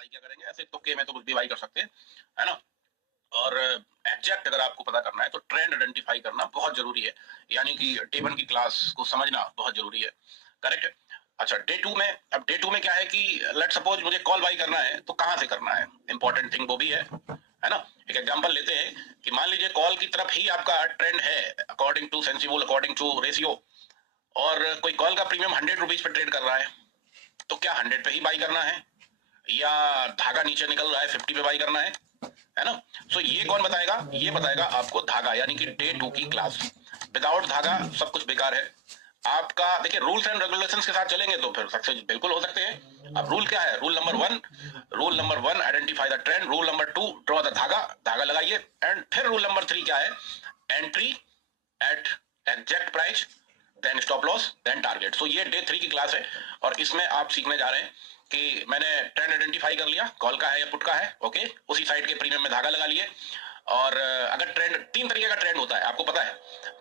By क्या करेंगे, ऐसे तुक्के में तो कुछ भी बाई कर सकते हैं, है ना। और एग्जैक्ट अगर आपको पता करना है तो ट्रेंड आइडेंटिफाई करना बहुत जरूरी है, यानी कि डे 1 की क्लास को समझना बहुत जरूरी है। करेक्ट है। अच्छा, डे 2 में, अब डे 2 में क्या है कि लेट सपोज मुझे कॉल बाई करना है, तो कहां से करना है, इंपॉर्टेंट थिंग वो भी है ना। एक एग्जांपल लेते हैं कि मान लीजिए कॉल की तरफ ही आपका ट्रेंड है according to sensible, according to ratio, और कोई कॉल का प्रीमियम 100 रुपीज पे ट्रेड कर रहा है, तो क्या 100 पे ही बाई करना है, या धागा नीचे निकल रहा है 50 पे बाई करना है ना। सो ये कौन बताएगा, ये बताएगा आपको धागा, यानी कि डे 2 की क्लास। विदाउट धागा सब कुछ बेकार है आपका। देखिए, रूल्स एंड रेगुलेशंस के साथ चलेंगे तो फिर सक्सेस बिल्कुल हो सकते हैं। अब रूल क्या है, rule number one identify the trend, rule number 2 draw the धागा, धागा लगाइए, एंड फिर रूल नंबर 3 क्या है, entry at exact price, then stop loss, then target. So ये डे 3 की क्लास है, और इसमें आप सीखने जा रहे हैं कि मैंने ट्रेंड आइडेंटिफाई कर लिया, कॉल का है या पुट का है, ओके, उसी साइड के प्रीमियम में धागा लगा लिए। और अगर ट्रेंड, 3 तरीके का ट्रेंड होता है, आपको पता है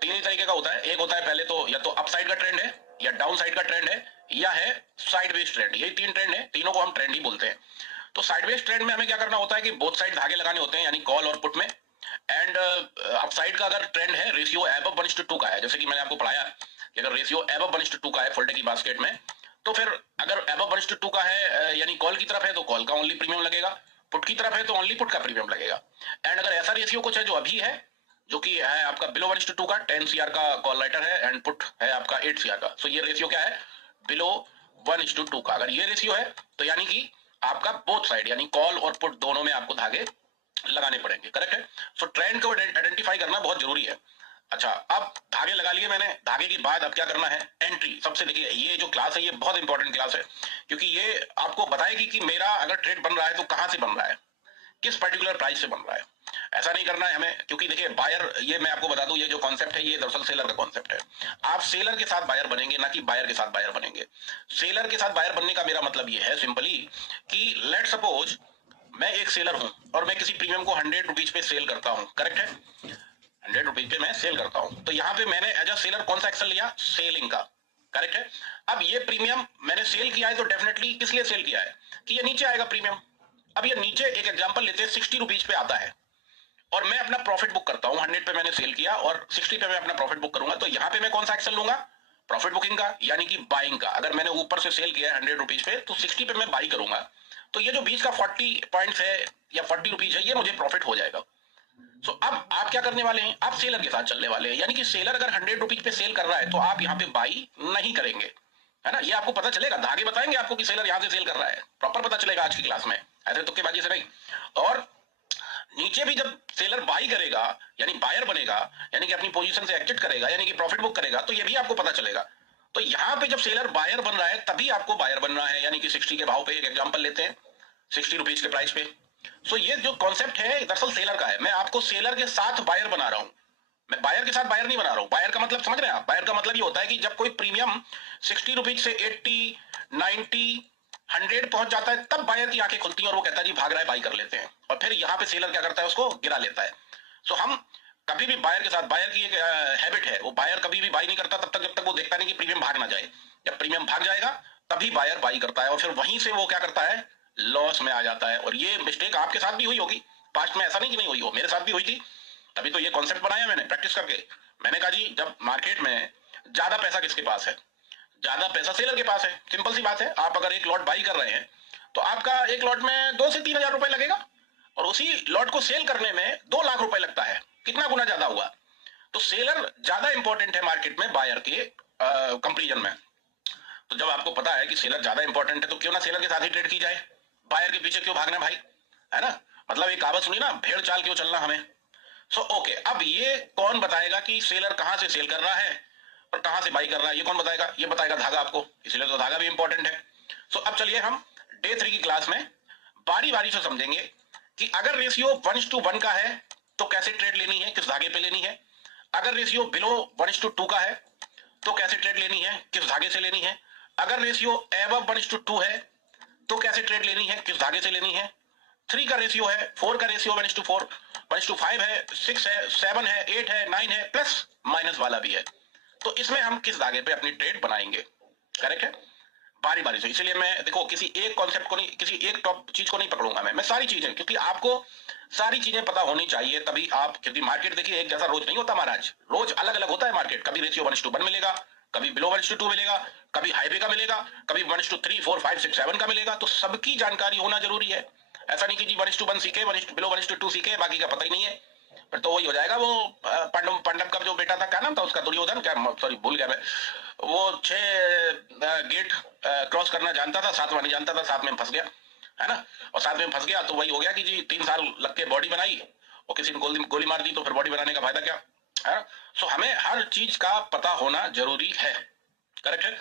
3 ही तरीके का होता है। एक होता है पहले तो या तो अप साइड का ट्रेंड है, या डाउन साइड का ट्रेंड है, या है साइडवेज ट्रेंड। यही 3 ट्रेंड है, तीनों को हम ट्रेंड ही बोलते हैं। तो साइडवेज ट्रेंड में हमें क्या करना होता है कि बोथ साइड धागे लगाने होते हैं, यानी कॉल और पुट में। एंड अपसाइड का अगर ट्रेंड है, रेशियो एबव 1:2 का है, जैसे कि मैंने आपको पढ़ाया कि अगर रेशियो एबव 1:2 का है फुल डे की बास्केट में, तो फिर अगर एबव 1:2 का है यानी कॉल की तरफ है तो कॉल का ओनली प्रीमियम लगेगा, पुट की तरफ है तो ओनली पुट का प्रीमियम लगेगा। एंड अगर ऐसा रेशियो कुछ है जो अभी है, जो कि है आपका बिलो 1:2 का, 10 सीआर का कॉल राइटर है एंड पुट है आपका 8 सीआर का, सो ये रेशियो क्या है, बिलो 1:2 का। अगर ये रेशियो है तो यानी कि आपका बोथ साइड यानी कॉल और पुट दोनों में आपको धागे लगाने पड़ेंगे। करेक्ट है। सो ट्रेंड को आइडेंटिफाई करना बहुत जरूरी है। अच्छा, अब धागे लगा लिए मैंने, धागे के बाद अब क्या करना है, एंट्री। सबसे देखिए, ये जो क्लास है ये बहुत इंपॉर्टेंट क्लास है, क्योंकि ये आपको बताएगी कि मेरा अगर ट्रेड बन रहा है तो कहां से बन रहा है, किस पर्टिकुलर प्राइस से बन रहा है। ऐसा नहीं करना है हमें, क्योंकि देखिए बायर, ये मैं आपको बता दूं, ये जो कॉन्सेप्ट है ये दरअसल सेलर का कॉन्सेप्ट है। आप सेलर के साथ बायर बनेंगे, ना कि बायर के साथ बायर बनेंगे। सेलर के साथ बायर बनने का मेरा मतलब ये है सिंपली कि लेट सपोज मैं एक सेलर हूं और मैं किसी प्रीमियम को 100 रुपीज पे सेल करता हूं, करेक्ट है, 100 रुपीज पे मैं सेल करता हूं, तो यहां पे मैंने एज अ सेलर कौन सा एक्शन लिया, सेलिंग का। करेक्ट है। अब ये प्रीमियम मैंने सेल किया है, तो डेफिनेटली किस लिए सेल किया है कि ये नीचे आएगा प्रीमियम। अब ये नीचे, एक एग्जांपल लेते हैं, 60 रुपीज पे आता है और मैं अपना प्रॉफिट बुक करता हूं, 100 पे मैंने सेल किया और 60 पे मैं अपना प्रॉफिट बुक करूंगा, तो यहां पे मैं कौन सा एक्शन लूंगा, प्रॉफिट बुकिंग का, यानी कि बाइंग का। अगर मैंने ऊपर से सेल किया है 100 रुपीज पे, तो 60 पे मैं बाई करूंगा, तो ये जो बीच का 40 पॉइंट्स है या 40 रुपीज है, ये मुझे प्रॉफिट हो जाएगा। सो अब आप क्या करने वाले हैं, आप सेलर के साथ चलने वाले हैं, यानी कि सेलर अगर 100 रुपीज पे सेल कर रहा है तो आप यहाँ पे बाई नहीं करेंगे, है ना। ये आपको पता चलेगा, धागे बताएंगे आपको कि सेलर यहाँ से सेल कर रहा है, प्रॉपर पता चलेगा आज की क्लास में, ऐसे तुक्केबाजी से नहीं। और नीचे भी जब सेलर बाई करेगा यानी बायर बनेगा, यानी कि अपनी पोजीशन से एग्जिट करेगा, यानी कि प्रॉफिट बुक करेगा, तो ये भी आपको पता चलेगा। तो यहां पे जब सेलर बायर बन रहा है तभी आपको बायर बनना है, यानी कि 60 के भाव पे, एक एग्जांपल लेते हैं 60 रुपीज के प्राइस पे। सो ये जो कॉन्सेप्ट है दरअसल सेलर का है, मैं आपको सेलर के साथ बायर बना रहा हूं, मैं बायर के साथ बायर नहीं बना रहा हूं। बायर का मतलब समझ रहे हैं आप, बायर का मतलब ये होता है कि जब कोई प्रीमियम 60 रुपीज से 80, 90, 100 पहुंच जाता है, तब बायर की आंखें खुलती हैं और वो कहता है जी भाग रहा है, बाई कर लेते हैं, और फिर यहाँ पे सेलर क्या करता है, उसको गिरा लेता है। सो हम कभी भी बायर के साथ, बायर की एक हैबिट है, वो बायर कभी भी बाई नहीं करता तब तक जब तक वो देखता नहीं कि प्रीमियम भाग ना जाए। जब प्रीमियम भाग जाएगा तभी बायर बाई करता है, और फिर वहीं से वो क्या करता है, लॉस में आ जाता है। और ये मिस्टेक आपके साथ भी हुई होगी पास्ट में, ऐसा नहीं कि नहीं हुई हो, मेरे साथ भी हुई थी। तभी तो ये कॉन्सेप्ट बनाया मैंने प्रैक्टिस करके। मैंने कहा जी जब मार्केट में ज्यादा पैसा किसके पास है, ज्यादा पैसा सेलर के पास है, सिंपल सी बात है। आप अगर एक लॉट बाई कर रहे हैं तो आपका एक लॉट में 2 से 3 हजार रुपए लगेगा, और उसी लॉट को सेल करने में 2 लाख रुपए लगता है, कितना गुना ज्यादा हुआ। तो सेलर ज्यादा इंपॉर्टेंट है मार्केट में बायर के कंपेरिजन में। तो जब आपको पता है कि सेलर ज्यादा इंपॉर्टेंट है तो क्यों ना सेलर के साथ ही ट्रेड की जाए, बायर के पीछे क्यों भागना भाई, है ना। मतलब एक कहावत सुनी ना, भेड़ चाल क्यों चलना हमें। सो ओके, अब ये कौन बताएगा कि सेलर कहां से सेल कर रहा है और कहां से बाई कर रहा है, ये कौन बताएगा, ये बताएगा धागा आपको, इसलिए तो धागा भी इंपॉर्टेंट है। सो अब चलिए हम डे 3 की क्लास में बारी बारी से समझेंगे कि अगर रेशियो 1:1 का है तो कैसे ट्रेड लेनी है, किस धागे पे लेनी है। अगर रेशियो बिलो 1:2 का है तो कैसे ट्रेड लेनी है, किस धागे से लेनी है। अगर रेशियो एबव 1:2 है तो कैसे ट्रेड लेनी है, किस धागे से लेनी है। 3 का रेशियो है, 4 का रेशियो 1:4, 1:5 है, 6 है, 7 है, 8 है, 9 है, प्लस माइनस वाला भी है। तो इसमें हम किस धागे पे अपनी ट्रेड बनाएंगे, करेक्ट है। बारी बारी से। इसीलिए मैं देखो किसी एक कॉन्सेप्ट को नहीं, किसी एक टॉप चीज को नहीं पकड़ूंगा मैं सारी चीजें, क्योंकि आपको सारी चीजें पता होनी चाहिए तभी आप, क्योंकि मार्केट देखिए एक जैसा रोज नहीं होता महाराज, रोज अलग अलग होता है मार्केट। कभी रेशियो 1:1 मिलेगा, कभी बिलो 1:2 मिलेगा, कभी हाईवे का मिलेगा, कभी 1:3, 4, 5, 6, 7 का मिलेगा। तो सबकी जानकारी होना जरूरी है। ऐसा नहीं कि जी 1:1 सीखे, बिलो 1:2 सीखे, बाकी का पता ही नहीं है। फिर तो वही हो जाएगा वो पांडव पांडव का जो बेटा था, क्या नाम था उसका, दुर्योधन, क्या, सॉरी भूल गया मैं। वो 6 गेट क्रॉस करना जानता था, 7वां नहीं जानता था, 7 में फंस गया, है ना। और 7 में फंस गया तो वही हो गया कि जी 3 साल लग के बॉडी बनाई और किसी ने गोली मार दी, तो फिर बॉडी बनाने का फायदा क्या है। सो हमें हर चीज का पता होना जरूरी है, करेक्ट है।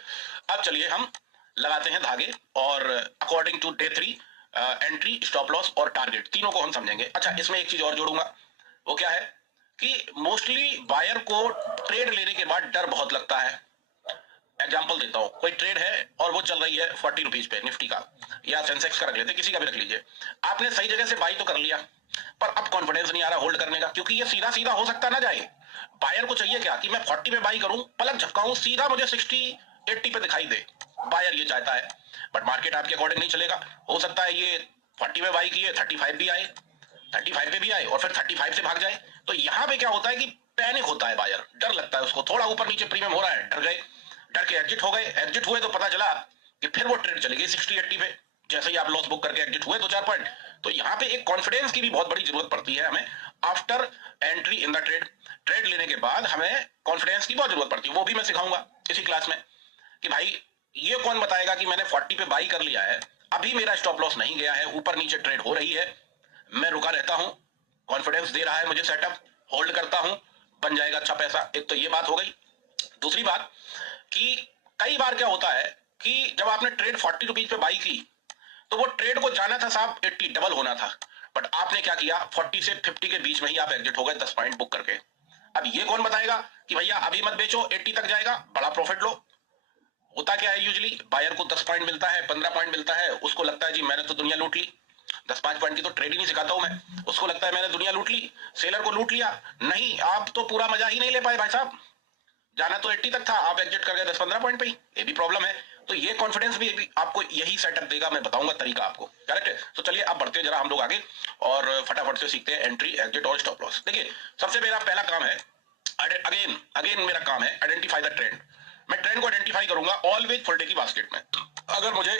अब चलिए हम लगाते हैं धागे और according to day 3 entry, stop loss और टारगेट तीनों को हम समझेंगे। अच्छा, इसमें एक चीज और जोड़ूंगा, वो क्या है कि मोस्टली बायर को ट्रेड लेने के बाद डर बहुत लगता है। एग्जांपल देता हूं, कोई ट्रेड है और वो चल रही है 40 रुपीज पे निफ्टी का, या सेंसेक्स का रख लेते, किसी का भी रख लीजिए। आपने सही जगह से बाई तो कर लिया, पर अब कॉन्फिडेंस नहीं आ रहा होल्ड करने का, क्योंकि ये सीधा सीधा हो सकता ना जाए। बायर को चाहिए क्या कि मैं 40 पे बाई करूं, पलक झपकाऊं, सीधा मुझे 60, 80 पे दिखाई दे। बायर ये चाहता है, बट मार्केट आपके अकॉर्डिंग नहीं चलेगा। हो सकता है ये 40 में बाई किए, 35 भी आए, 35 पे भी आए और फिर 35 से भाग जाए। तो यहां पे क्या होता है कि पैनिक होता है बायर, डर लगता है उसको, थोड़ा ऊपर नीचे प्रीमियम हो रहा है, डर गए, डर के एग्जिट हो गए। एग्जिट हुए तो पता चला कि फिर वो ट्रेड चली गई 60-80 पे, जैसे ही आप लॉस बुक करके एग्जिट हुए 2-4 पॉइंट। तो यहाँ पे एक कॉन्फिडेंस की भी बहुत बड़ी जरूरत पड़ती है हमें after entry in the trade. Trade लेने के बाद हमें कॉन्फिडेंस की बहुत जरूरत पड़ती है, वो भी मैं सिखाऊंगा इसी क्लास में, कि भाई ये कौन बताएगा कि मैंने 40 पे बाई कर लिया है, अभी मेरा स्टॉप लॉस नहीं गया है, ऊपर नीचे ट्रेड हो रही है, मैं रुका रहता हूं, कॉन्फिडेंस दे रहा है मुझे सेटअप, होल्ड करता हूं, बन जाएगा अच्छा पैसा। एक तो ये बात हो गई। दूसरी बात कि कई बार क्या होता है कि जब आपने ट्रेड 40 रुपीज पे बाई की, तो वो ट्रेड को जाना था साहब 80 डबल होना था, बट आपने क्या किया, 40 से 50 के बीच में ही आप एग्जिट हो गए 10 पॉइंट बुक करके। अब ये कौन बताएगा कि भैया अभी मत बेचो, 80 तक जाएगा, बड़ा प्रॉफिट लो। होता क्या है, यूजुअली बायर को 10 पॉइंट मिलता है, 15 पॉइंट मिलता है, उसको लगता है जी मैंने तो दुनिया लूट ली। 10-5 पॉइंट की तो ट्रेड ही नहीं सिखाता हूं मैं, उसको लगता है मैंने दुनिया लूट ली, सेलर को लूट लिया। नहीं, आप तो पूरा मजा ही नहीं ले पाए भाई साहब, जाना तो 80 तक था, आप एग्जिट कर गए 10-15 पॉइंट पे ही, ये भी प्रॉब्लम है। तो ये कॉन्फिडेंस भी आपको यही सेटअप देगा, मैं बताऊंगा तरीका आपको, करेक्ट है। तो चलिए अब बढ़ते हैं जरा हम लोग आगे और फटाफट से सीखते हैं एंट्री, एग्जिट और स्टॉप लॉस। देखिए सबसे मेरा पहला काम है, अगेन अगेन मेरा काम है आइडेंटिफाई द ट्रेंड। मैं ट्रेंड को आइडेंटिफाई करूंगा ऑलवेज फुल डे की बास्केट में। अगर मुझे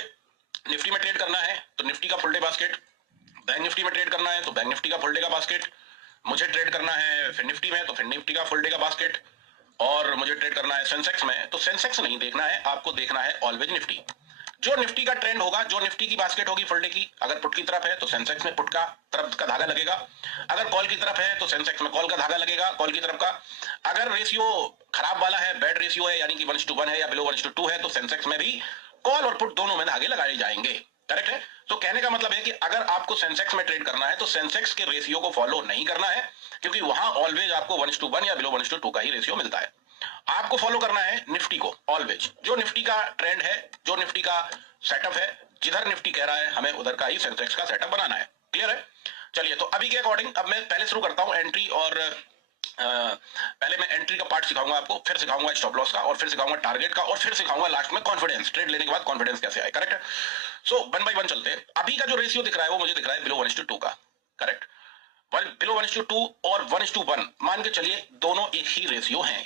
निफ्टी में ट्रेड करना है तो निफ्टी का full day basket, bank Nifty में ट्रेड करना है तो बैंक निफ्टी का फुल डे का बास्केट, मुझे ट्रेड करना है फिर निफ्टी में तो फिर निफ्टी का फुल डे का बास्केट, और मुझे ट्रेड करना है सेंसेक्स में तो सेंसेक्स नहीं देखना है, आपको देखना है ऑलवेज निफ्टी। जो निफ्टी का ट्रेंड होगा, जो निफ्टी की बास्केट होगी फुल डे की, अगर पुट की तरफ है तो सेंसेक्स में पुट का तरफ का धागा लगेगा, अगर कॉल की तरफ है तो सेंसेक्स में कॉल का धागा लगेगा, कॉल की तरफ का। अगर रेशियो खराब वाला है, बैड रेशियो है, यानी कि 1:1 है या बिलो 1:2 है, तो सेंसेक्स में भी कॉल और पुट दोनों में धागे लगाए जाएंगे, करेक्ट है। तो कहने का मतलब है कि अगर आपको सेंसेक्स में ट्रेड करना है तो सेंसेक्स के रेशियो को फॉलो नहीं करना है, क्योंकि वहां ऑलवेज आपको 1:1 या बिलो 1:2 का ही रेशियो मिलता है। आपको फॉलो करना है निफ्टी को ऑलवेज, जो निफ्टी का ट्रेंड है, जो निफ्टी का सेटअप है, जिधर निफ्टी कह रहा है हमें उधर का ही सेंसेक्स का सेटअप बनाना है, क्लियर है। चलिए तो अभी के अकॉर्डिंग अब मैं पहले शुरू करता हूं एंट्री, और पहले मैं एंट्री का पार्ट सिखाऊंगा आपको, फिर सिखाऊंगा स्टॉप लॉस का, और फिर सिखाऊंगा टारगेट का, और फिर सिखाऊंगा लास्ट में कॉन्फिडेंस, ट्रेड लेने के बाद कॉन्फिडेंस कैसे आए, करेक्ट है। सो 1 बाय 1 चलते हैं। अभी का जो रेशियो दिख रहा है वो मुझे दिख रहा है बिलो 1:2 का, करेक्ट। बिलो 1:2 और 1:1 मान के चलिए दोनों एक ही रेशियो है।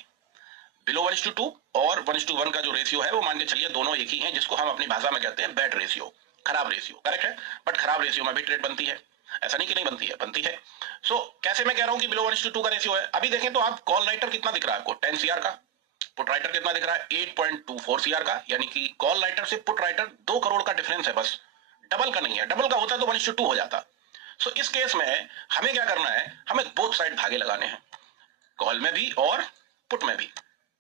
बिलो 1:2 और 1:1 का जो रेशियो है वो मान के चलिए दोनों एक ही हैं, जिसको हम अपनी भाषा में कहते हैं बैड रेशियो, खराब रेशियो, करेक्ट है। बट खराब रेशियो में भी ट्रेड बनती है, ऐसा नहीं कि नहीं बनती है, बनती है। सो कैसे मैं कह रहा हूं कि बिलो 1:2 का रेशियो है। अभी देखें तो आप कॉल राइटर कितना दिख रहा है आपको, 10 CR का, पुट राइटर कितना दिख रहा है, 8.24 CR का, यानी कि कॉल राइटर से पुट राइटर 2 करोड़ का डिफरेंस है बस, डबल का नहीं है। डबल का होता तो 1:2 हो जाता। सो इस केस में हमें क्या करना है, हमें बोथ साइड धागे लगाने हैं, कॉल में भी और पुट में भी,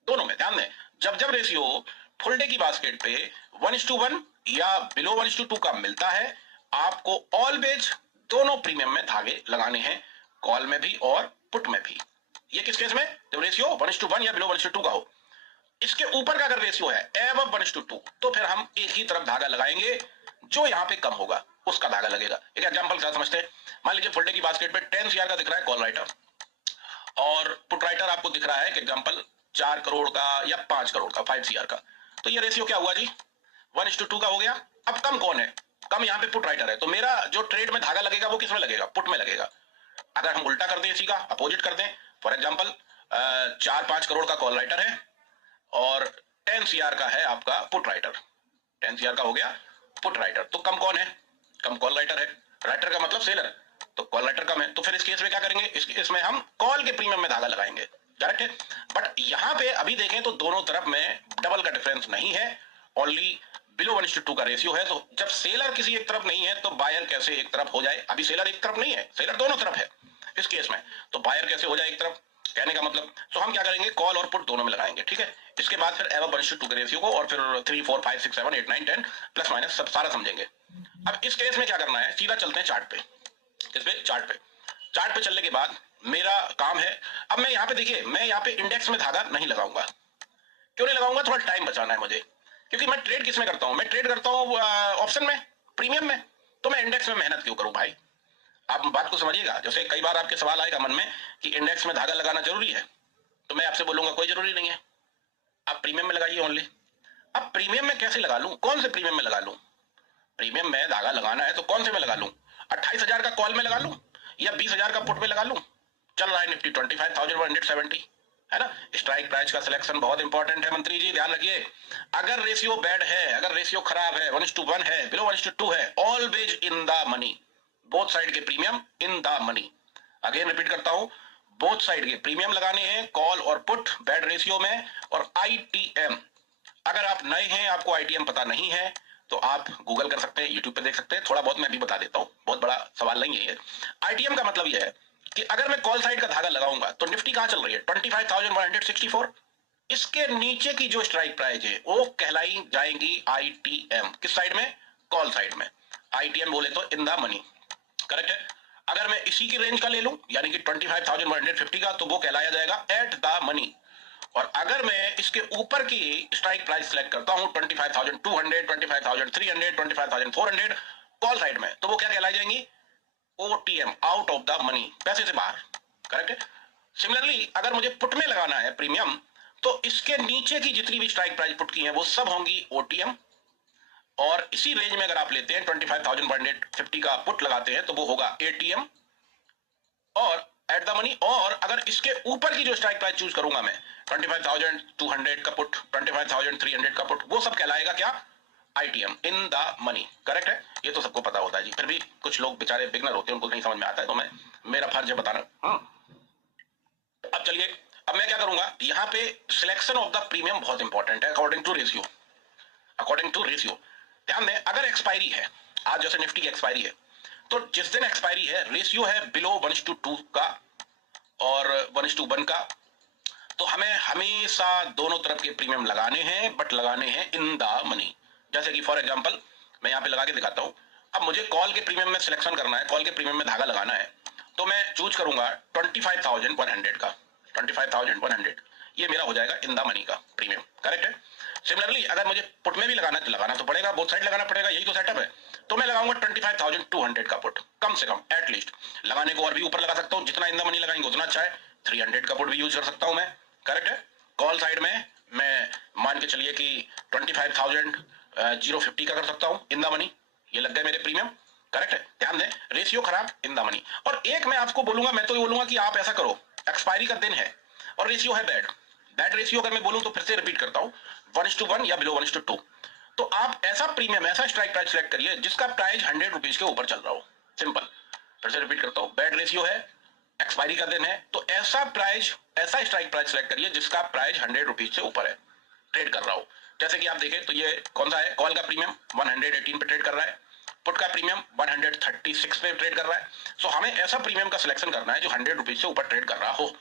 दोनों में। ध्यान दें, जब जब रेशियो फुल डे की बास्केट पे 1:1 या बिलो 1:2 का मिलता है, आपको ऑलवेज दोनों प्रीमियम में धागे लगाने हैं, कॉल में भी और पुट में भी। ये किस केस में, जब रेशियो 1:1 या बिलो 1:2 का हो। इसके ऊपर का अगर रेशियो है एबव 1:2 तो फिर हम एक ही तरफ धागा लगाएंगे, जो यहां पे कम होगा उसका धागा लगेगा। एक एग्जांपल के साथ समझते हैं। मान लीजिए फुल डे की बास्केट पे 10 CR का दिख रहा है कॉल राइटर, और पुट राइटर आपको दिख रहा है कि एग्जांपल 4 करोड़ का या 5 करोड़ का, 5 CR का। तो ये रेशियो क्या हुआ जी, 1:2 का हो गया। अब कम कौन है? कम यहाँ पे पुट राइटर है, तो मेरा जो ट्रेड में धागा लगेगा वो किसमें लगेगा? पुट में लगेगा। अगर हम उल्टा कर दें, इसी का अपोजिट कर दें, फॉर एग्जाम्पल 4-5 करोड़ का कॉल राइटर है और 10 CR का है आपका पुट राइटर। 10 CR का हो गया पुट राइटर, तो कम कौन है? कम कॉल राइटर है। राइटर का मतलब सेलर, तो कॉल राइटर कम है, तो फिर इस केस में क्या करेंगे? इसमें हम कॉल के प्रीमियम में धागा लगाएंगे, करेक्ट है। बट यहां पे अभी देखें तो दोनों तरफ में डबल का डिफरेंस नहीं है, ओनली बिलो 1:2 का रेशियो है। तो जब सेलर किसी एक तरफ नहीं है तो बायर कैसे एक तरफ हो जाए? अभी सेलर एक तरफ नहीं है, सेलर दोनों तरफ है इस केस में, तो बायर कैसे हो जाए एक तरफ? कहने का मतलब, तो हम क्या करेंगे? कॉल और पुट दोनों में लगाएंगे, ठीक है। इसके बाद फिर एवब 1:2 के रेशियो को, और फिर 3, 4, 5, 6, 7, 8, 9, 10 प्लस माइनस सब सारा समझेंगे। अब इस केस में क्या करना है? सीधा चलते हैं चार्ट पे। किस पे? चार्ट पे। चार्ट पे चलने के बाद मेरा काम है, अब मैं यहाँ पे देखिए, मैं यहाँ पे इंडेक्स में धागा नहीं लगाऊंगा। क्यों नहीं लगाऊंगा? थोड़ा टाइम बचाना है मुझे, क्योंकि मैं ट्रेड किस में करता हूं? मैं ट्रेड करता हूं ऑप्शन में, प्रीमियम में, तो मैं इंडेक्स में मेहनत क्यों करूं भाई? आप बात को समझिएगा। जैसे कई बार आपके सवाल आएगा मन में कि इंडेक्स में धागा लगाना जरूरी है, तो मैं आपसे बोलूंगा कोई जरूरी नहीं है, आप प्रीमियम में लगाइए ओनली। अब प्रीमियम में कैसे लगा लूं? कौन से प्रीमियम में लगा लूं? प्रीमियम में धागा लगाना है तो कौन से में लगा लूं? 28,000 का कॉल में लगा लूं या 20,000 का पुट में लगा लूं? चल रहा है निफ्टी 25,170, है ना। स्ट्राइक प्राइस का सिलेक्शन बहुत इंपॉर्टेंट है मंत्री जी, ध्यान रखिए। अगर रेशियो बैड है, अगर रेशियो खराब है, 1:1 है, बिलो 1:2 है, always in the money, both side के premium in the money. Again repeat करता हूं, बोथ साइड के प्रीमियम लगाने हैं, कॉल और पुट बैड रेशियो में। और आईटीएम, अगर आप नए हैं, आपको आईटीएम पता नहीं है, तो आप गूगल कर सकते हैं, यूट्यूब पे देख सकते हैं, थोड़ा बहुत मैं भी बता देता हूं, बहुत बड़ा सवाल नहीं है ये। आईटीएम का मतलब यह है कि अगर मैं कॉल साइड का धागा लगाऊंगा तो निफ्टी कहां चल रही है? 25,164। इसके नीचे की जो स्ट्राइक प्राइस है वो कहलाई जाएंगी आईटीएम। किस साइड में? कॉल साइड में। आईटीएम बोले तो इन द मनी, करेक्ट है। अगर मैं इसी की रेंज का ले लूं, यानी कि 25,150 का, तो वो कहलाया जाएगा एट द मनी। और अगर मैं इसके ऊपर की स्ट्राइक प्राइस सिलेक्ट करता हूं 25,200, 25,300, 25,400 कॉल साइड में, तो वो क्या कहलाई जाएंगी? OTM, out of the money, पैसे से बाहर, करेक्ट है। सिमिलरली अगर मुझे पुट में लगाना है प्रीमियम, तो इसके नीचे की जितनी भी स्ट्राइक प्राइस पुट की है वो सब होंगी ओटीएम। और इसी रेंज में अगर आप लेते हैं 25,150 का पुट लगाते हैं तो वो होगा एटीएम और एट द मनी। और अगर इसके ऊपर की जो स्ट्राइक प्राइस चूज करूंगा मैं, 25,200 का पुट, 25,300 का पुट, वो सब कहलाएगा क्या? ITM, in the money, correct है। ये तो सबको पता होता है जी, फिर भी कुछ लोग बेचारे बिगनर होते हैं, उनको नहीं समझ में आता है, तो मैं, मेरा फर्ज है बताना। अब चलिए, अब मैं क्या करूंगा, यहाँ पे सिलेक्शन ऑफ द प्रीमियम बहुत इंपॉर्टेंट है, according to ratio. According to ratio ध्यान दें, अगर एक्सपायरी है, आज जैसे निफ्टी की एक्सपायरी है, तो जिस दिन एक्सपायरी है, रेशियो है बिलो 1:2 का और 1:1 का, तो हमें हमेशा दोनों तरफ के प्रीमियम लगाने हैं, बट लगाने हैं इन द मनी। जैसे कि फॉर एग्जांपल मैं यहां पे लगा के दिखाता हूं। अब मुझे कॉल के प्रीमियम में सिलेक्शन करना है, कॉल के प्रीमियम में धागा लगाना है, तो मैं चूज करूंगा 25,100 का, 25,100, ये मेरा हो जाएगा इन द मनी का प्रीमियम, करेक्ट है। सिमिलरली अगर मुझे पुट में भी लगाना है तो लगाना तो पड़ेगा, बोथ साइड लगाना पड़ेगा, यही तो सेटअप है। तो मैं लगाऊंगा 25,200 का पुट, कम से कम एटलीस्ट। लगाने को और भी ऊपर लगा सकता हूं, जितना इन द मनी लगाएंगे उतना अच्छा है। 300 का पुट भी यूज कर सकता हूं मैं, करेक्ट है। कॉल साइड में मैं मान के चलिए कि 25,050 का कर सकता हूं इन द मनी, ये लग गए मेरे प्रीमियम, करेक्ट है। ध्यान दें, रेशियो खराब, इन द मनी। और एक मैं आपको बोलूंगा, मैं तो ये बोलूंगा कि आप ऐसा करो, एक्सपायरी का दिन है और रेशियो है बैड, बैड रेशियो अगर मैं बोलूं तो फिर से रिपीट करता हूं, 1:1 या बिलो 1:2, तो आप ऐसा प्रीमियम, ऐसा स्ट्राइक प्राइस सिलेक्ट करिए जिसका प्राइस 100 रुपीज के ऊपर चल रहा हो, सिंपल। फिर से रिपीट करता हूं, बैड रेशियो है, एक्सपायरी का दिन है, तो ऐसा प्राइस, ऐसा स्ट्राइक प्राइस सिलेक्ट करिए जिसका प्राइस 100 रुपीज से ऊपर है, ट्रेड कर रहा हो। जैसे कि आप देखें तो ये कौन सा है, कॉल का प्रीमियम 118 पे ट्रेड कर रहा है, पुट का प्रीमियम 136 पे ट्रेड कर रहा है। सो हमें ऐसा प्रीमियम का सिलेक्शन करना है जो 100 रुपीज से ऊपर ट्रेड कर रहा हो।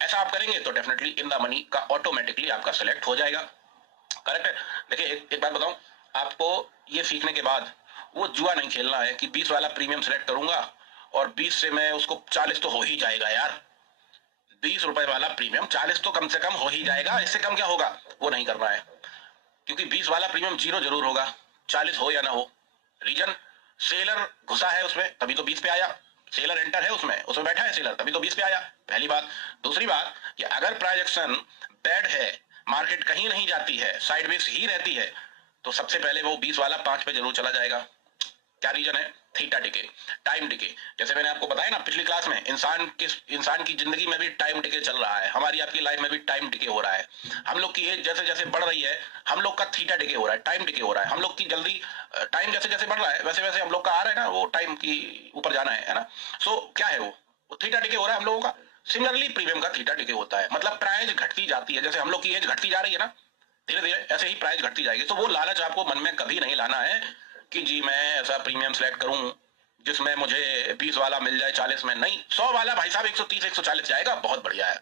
ऐसा आप करेंगे तो डेफिनेटली इन द मनी का ऑटोमेटिकली आपका सिलेक्ट हो जाएगा, करेक्ट है। देखिए एक बात बताऊं आपको, ये सीखने के बाद वो जुआ नहीं खेलना है कि 20 वाला प्रीमियम सिलेक्ट करूंगा और 20 से मैं उसको 40 तो हो ही जाएगा यार, 20 रुपए वाला प्रीमियम 40 तो कम से कम हो ही जाएगा, इससे कम क्या होगा, वो नहीं करना है। क्योंकि 20 वाला प्रीमियम 0 जरूर होगा, 40 हो या ना हो। रीजन, सेलर घुसा है उसमें तभी तो 20 पे आया, सेलर एंटर है उसमें बैठा है सेलर, तभी तो 20 पे आया, पहली बात। दूसरी बात कि अगर प्राइस एक्शन बैड है, मार्केट कहीं नहीं जाती है, साइडवेज ही रहती है, तो सबसे पहले वो 20 वाला 5 पे जरूर चला जाएगा। क्या रीजन है? Theta decay, time decay. जैसे मैंने आपको बताया ना पिछली क्लास में, इंसान की जिंदगी में भी टाइम डिके चल रहा है, हमारी आपकी लाइफ में भी टाइम डिके हो रहा है। हम लोग की एज जैसे जैसे बढ़ रही है, हम लोग का थीटा डिके हो रहा है, टाइम डिके हो रहा है। हम लोग की जल्दी टाइम जैसे जैसे बढ़ रहा है वैसे वैसे हम लोग का आ रहा है ना, वो टाइम की ऊपर जाना है ना। सो क्या है वो थीटा डिके हो रहा है हम लोगों का। सिमिलरली प्रीमियम का थीटा डिके होता है, मतलब प्राइस घटती जाती है। जैसे हम लोग की एज घटती जा रही है ना, धीरे धीरे ऐसे ही प्राइस घटती जाएगी। तो वो लालच आपको मन में कभी नहीं लाना है कि जी मैं ऐसा प्रीमियम सेलेक्ट करूं जिसमें मुझे 20 वाला मिल जाए 40 में। नहीं, 100 वाला भाई साहब 130 140 जाएगा, बहुत बढ़िया है,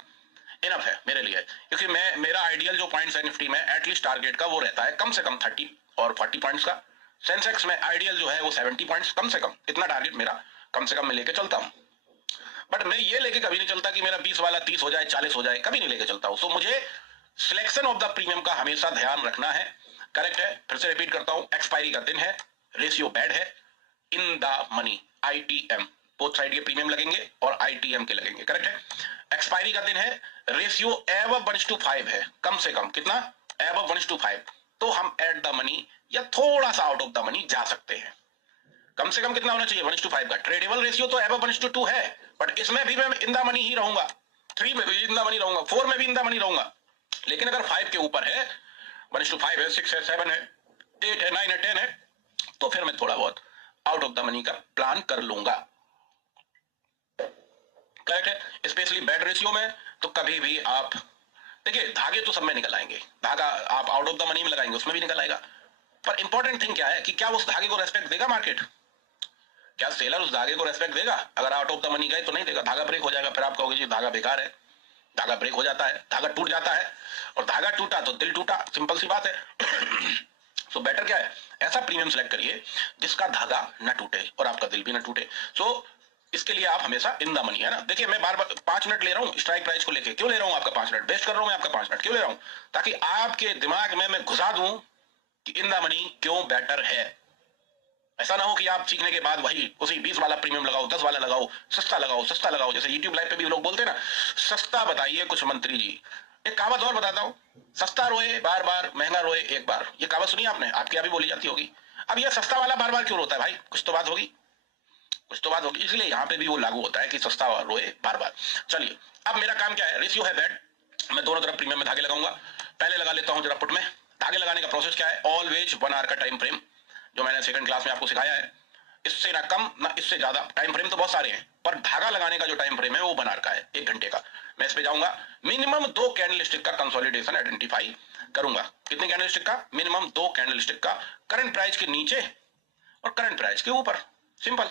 इनफ है मेरे लिए। क्योंकि मेरा आइडियल जो पॉइंट्स है निफ्टी में एटलीस्ट टारगेट का वो रहता है कम से कम 30 और 40 पॉइंट्स का। सेंसेक्स में आइडियल जो है वो 70 पॉइंट्स कम से कम, इतना टारगेट मेरा कम से कम मैं लेके चलता हूं। बट मैं ये लेके कभी नहीं चलता कि मेरा 20 वाला 30 हो जाए 40 हो जाए, कभी नहीं लेके चलता हूं। सो मुझे सिलेक्शन ऑफ द प्रीमियम का हमेशा ध्यान रखना है। करेक्ट है, फिर से रिपीट करता हूं, एक्सपायरी का दिन है, रेशियो बैड है, इन the money ITM, both side के प्रीमियम लगेंगे और आईटीएम के लगेंगे। करेक्ट है, एक्सपायरी का दिन है, रेशियो एव 1:5 है, कम से कम कितना? एव 1:5। तो हम एट द मनी या थोड़ा सा आउट ऑफ द मनी जा सकते हैं। कम से कम कितना होना चाहिए? 1:5 का। ट्रेडेबल रेशियो तो एव 1:2 है, बट इसमें भी मैं इन द मनी ही रहूंगा, 3 में भी इन द मनी रहूंगा, 4 में भी इन द मनी रहूंगा। लेकिन अगर 5 के ऊपर है, 1:5 है, 6 है, 7 है, 8 है, 9 है, 10 है, तो फिर मैं थोड़ा बहुत आउट ऑफ द मनी का प्लान कर लूंगा। करेक्ट है, स्पेशली बैड रेशियो में तो कभी भी आप देखिए, धागे तो सब में निकल आएंगे, धागा आप आउट ऑफ द मनी में लगाएंगे उसमें भी निकल आएगा। पर इंपॉर्टेंट थिंग क्या है कि क्या उस धागे को रेस्पेक्ट देगा मार्केट? क्या सेलर उस धागे को रेस्पेक्ट देगा? अगर आउट ऑफ द मनी गए तो नहीं देगा, धागा ब्रेक हो जाएगा, फिर आप कहोगे जी धागा बेकार है। धागा ब्रेक हो जाता है, धागा टूट जाता है, और धागा टूटा तो दिल टूटा, सिंपल सी बात है। सो बेटर क्या है, ऐसा प्रीमियम सेलेक्ट करिए जिसका धागा ना टूटे और आपका दिल भी ना टूटे। सो इसके लिए आप हमेशा इन द मनी, है ना। देखिए मैं बार बार 5 मिनट ले रहा हूँ स्ट्राइक प्राइस को लेके, क्यों ले रहा हूँ आपका 5 मिनट वेस्ट कर रहा हूँ मैं आपका 5 मिनट क्यों ले रहा हूँ? ताकि आपके दिमाग में मैं घुसा दूं कि इन द मनी क्यों बेटर है। ऐसा ना हो कि आप सीखने के बाद वही उसी 20 वाला प्रीमियम लगाओ, 10 वाला लगाओ, सस्ता लगाओ, सस्ता लगाओ। जैसे यूट्यूब लाइव पे भी लोग बोलते हैं ना, सस्ता बताइए कुछ मंत्री जी। एक कहावत और बताता हूँ, सस्ता रोए बार बार, महंगा रोए एक बार। ये कहावत सुनी आपने? आपके यहाँ भी बोली जाती होगी। अब ये सस्ता वाला बार बार क्यों रोता है भाई? कुछ तो बात होगी, कुछ तो बात होगी, इसलिए यहाँ पे भी वो लागू होता है कि सस्ता रोए बार बार। चलिए, अब मेरा काम क्या है, रेशियो है बैड, मैं दोनों तरफ प्रीमियम में धागे लगाऊंगा। पहले लगा लेता हूं जरा पुट में। धागे लगाने का प्रोसेस क्या है? ऑलवेज 1 आवर का टाइम फ्रेम, जो मैंने सेकंड क्लास में आपको सिखाया है। इससे ना कम ना इससे ज्यादा। टाइम फ्रेम तो बहुत सारे हैं, पर धागा लगाने का जो टाइम फ्रेम है वो 1 आवर का है, 1 घंटे का। मैं इस पे जाऊंगा, मिनिमम 2 कैंडलस्टिक का कंसोलिडेशन आइडेंटिफाई करूंगा। कितने कैंडलस्टिक का? मिनिमम 2 कैंडलस्टिक का, करंट प्राइस के नीचे और करंट प्राइस के ऊपर। सिंपल।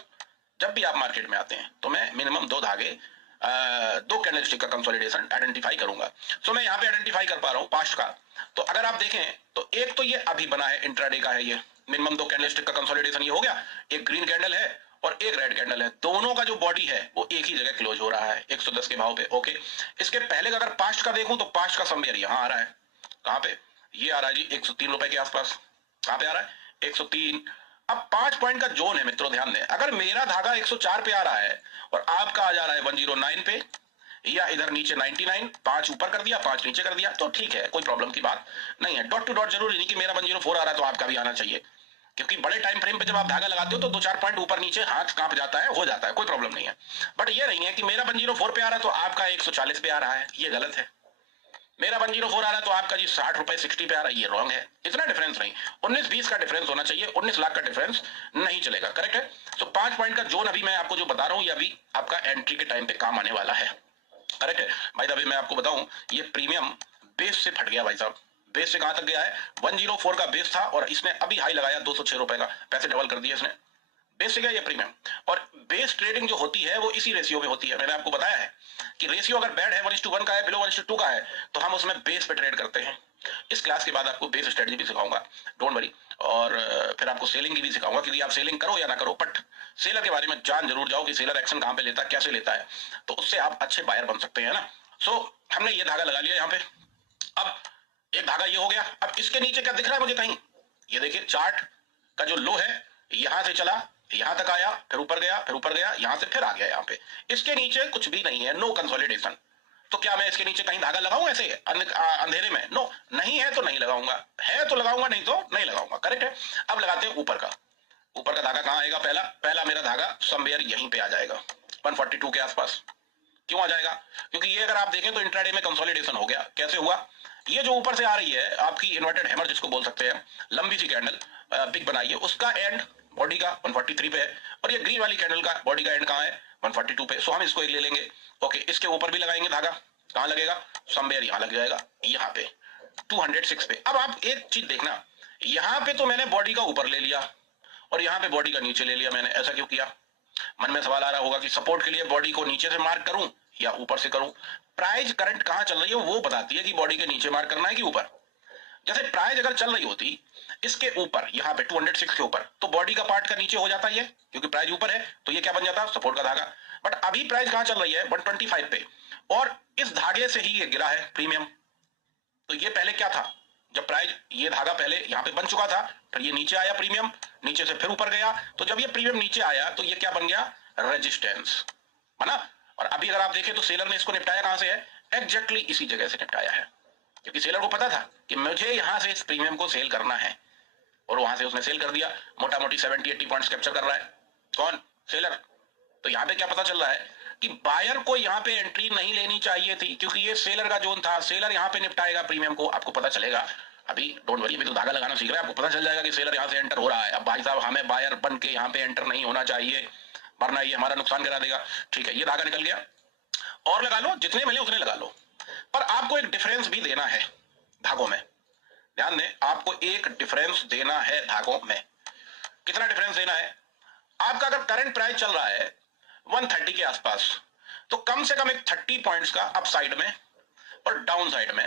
जब भी आप मार्केट में आते हैं तो मैं मिनिमम 2 धागे, 2 कैंडलस्टिक का कंसोलिडेशन आइडेंटिफाई करूंगा। सो मैं यहाँ पे आइडेंटिफाई कर पा रहा हूँ पास्ट का। तो अगर आप देखें तो एक तो ये अभी बना है, इंट्राडे का है ये, मिनिमम 2 कैंडलस्टिक का कंसोलिडेशन ये हो गया। एक ग्रीन कैंडल है और एक रेड कैंडल है, दोनों का जो बॉडी है वो एक ही जगह क्लोज हो रहा है 110 के भाव पे। ओके, इसके पहले का अगर पास्ट का देखूं तो पास्ट का समवेयर यहाँ आ रहा है। कहां पे? ये आ रहा है जी 103 रुपए के आसपास। कहां पे आ रहा है? 103। अब 5 पॉइंट का जोन है मित्रों, ध्यान दें। अगर मेरा धागा 104 पे आ रहा है और आपका आ जा रहा है 109 पे, या इधर नीचे 99, 5 ऊपर कर दिया 5 नीचे कर दिया, तो ठीक है, कोई प्रॉब्लम की बात नहीं है। डॉट टू डॉट जरूरी नहीं कि मेरा 104 आ रहा है तो आपका भी आना चाहिए, क्योंकि बड़े टाइम फ्रेम पे जब आप धागा लगाते हो तो 2-4 पॉइंट ऊपर नीचे हाथ कांप जाता है, हो जाता है, कोई प्रॉब्लम नहीं है। बट ये नहीं है कि मेरा 104 पे आ रहा है तो आपका 140 पे आ रहा है, ये गलत है। मेरा 104 आ रहा है तो आपका जी 60 रुपए 60 पे आ रहा है, ये रॉन्ग है। इतना डिफरेंस नहीं, 19-20 का डिफरेंस होना चाहिए, 19 लाख का डिफरेंस नहीं चलेगा। करेक्ट है। तो 5 पॉइंट का जोन अभी मैं आपको जो बता रहा हूं, ये अभी आपका एंट्री के टाइम पे काम आने वाला है। करेक्ट है भाई। अभी मैं आपको बताऊं, ये प्रीमियम बेस से फट गया भाई साहब। बेस से कहां तक गया है? 104 का बेस था और इसने अभी हाई लगाया 206 रुपए का, पैसे डबल कर दिए इसने। बेसिक है ये प्रीमियम। और बेस ट्रेडिंग जो होती है वो इसी रेशियो में होती है। मैंने आपको बताया है कि रेशियो अगर बैड है, 1:1 का है, बिलो 1:2 का है, तो हम उसमें बेस पे ट्रेड करते हैं। इस क्लास के बाद आपको बेस स्ट्रेटजी भी सिखाऊंगा, डोंट वरी। और फिर आपको सेलिंग की भी सिखाऊंगा, क्योंकि आप सेलिंग करो या ना करो, बट सेलर के बारे में जान जरूर जाओ कि सेलर एक्शन कहां पे लेता है, कैसे लेता है, तो उससे आप अच्छे बायर बन सकते हैं ना। सो हमने ये धागा लगा लिया यहाँ पे। अब एक धागा ये हो गया। अब इसके नीचे क्या दिख रहा है मुझे कहीं? ये देखिए, चार्ट का जो लो है यहां से चला, यहां तक आया, फिर ऊपर गया, फिर ऊपर गया, यहां से फिर आ गया यहाँ पे। इसके नीचे कुछ भी नहीं है, नो कंसोलिडेशन। तो क्या मैं इसके नीचे कहीं धागा लगाऊं ऐसे अंधेरे में? नो, नहीं है तो नहीं लगाऊंगा, है तो लगाऊंगा, नहीं तो नहीं लगाऊंगा। करेक्ट है। अब लगाते हैं ऊपर का। ऊपर का धागा कहां आएगा? पहला मेरा धागा समवेयर यहीं पे आ जाएगा 142 के आसपास। क्यों आ जाएगा? क्योंकि ये अगर आप देखें तो इंट्राडे में कंसोलिडेशन हो गया। कैसे हुआ? ये जो ऊपर से आ रही है आपकी इन्वर्टेड हैमर जिसको बोल सकते हैं, लंबी सी कैंडल बिग बनाई है, उसका एंड बॉडी का 143 पे है, और ये ग्रीन वाली कैंडल का बॉडी का एंड कहां है? 142 पे। सो हम इसको एक ले लेंगे। ओके, इसके ऊपर भी लगाएंगे धागा। कहां लगेगा? समवेयर यहां लग जाएगा, यहां पे 206 पे। अब आप एक चीज देखना, यहां पे तो मैंने बॉडी का ऊपर ले लिया और यहां पे बॉडी का नीचे ले लिया मैंने। ऐसा क्यों किया? मन में सवाल आ रहा होगा कि सपोर्ट के लिए बॉडी को नीचे से मार्क करूं या ऊपर से करूं। प्राइस करंट कहां चल रही है वो बताती है कि बॉडी के नीचे मार्क करना है कि ऊपर। जैसे प्राइस अगर चल रही होती इसके ऊपर, यहां पे 206 के ऊपर, तो बॉडी का पार्ट का नीचे हो जाता है, क्योंकि प्राइस ऊपर है तो ये क्या बन जाता? सपोर्ट का धागा। बट अभी प्राइस कहां चल रही है? 125 पे, और इस धागे से ही ये गिरा है प्रीमियम। तो ये पहले क्या था? जब प्राइस, ये धागा पहले यहां पे बन चुका था, फिर ये नीचे आया प्रीमियम, नीचे से फिर ऊपर गया, तो जब ये प्रीमियम नीचे आया तो ये क्या बन गया? रेजिस्टेंस, है ना। और अभी अगर आप देखें तो सेलर ने इसको निपटाया कहां से है? एग्जैक्टली इसी जगह से निपटाया है, क्योंकि सेलर को पता था कि मुझे यहां से इस प्रीमियम को सेल करना है, और वहां से उसने सेल कर दिया। मोटा मोटी 70-80 पॉइंट्स कैप्चर कर रहा है कौन? सेलर। तो यहाँ पे क्या पता चल रहा है कि बायर को यहाँ पे एंट्री नहीं लेनी चाहिए थी, क्योंकि ये सेलर का जोन था। सेलर यहाँ पे निपटाएगा प्रीमियम को, आपको पता चलेगा। अभी डोंट वरी, अभी तो धागा लगाना सीख रहा है, आपको पता चल जाएगा कि सेलर यहाँ से एंटर हो रहा है। अब भाई साहब, हमें बायर बन के यहाँ पे एंटर नहीं होना चाहिए, वरना ये हमारा नुकसान करा देगा। ठीक है, ये धागा निकल गया, और लगा लो, जितने मिले उतने लगा लो। पर आपको एक डिफरेंस भी देना है धागों में। ध्यान दें, आपको एक डिफरेंस देना है धागों में। कितना डिफरेंस देना है? आपका अगर करंट प्राइस चल रहा है 130 के आसपास, तो कम से कम एक 30 पॉइंट्स का अप साइड में और डाउन साइड में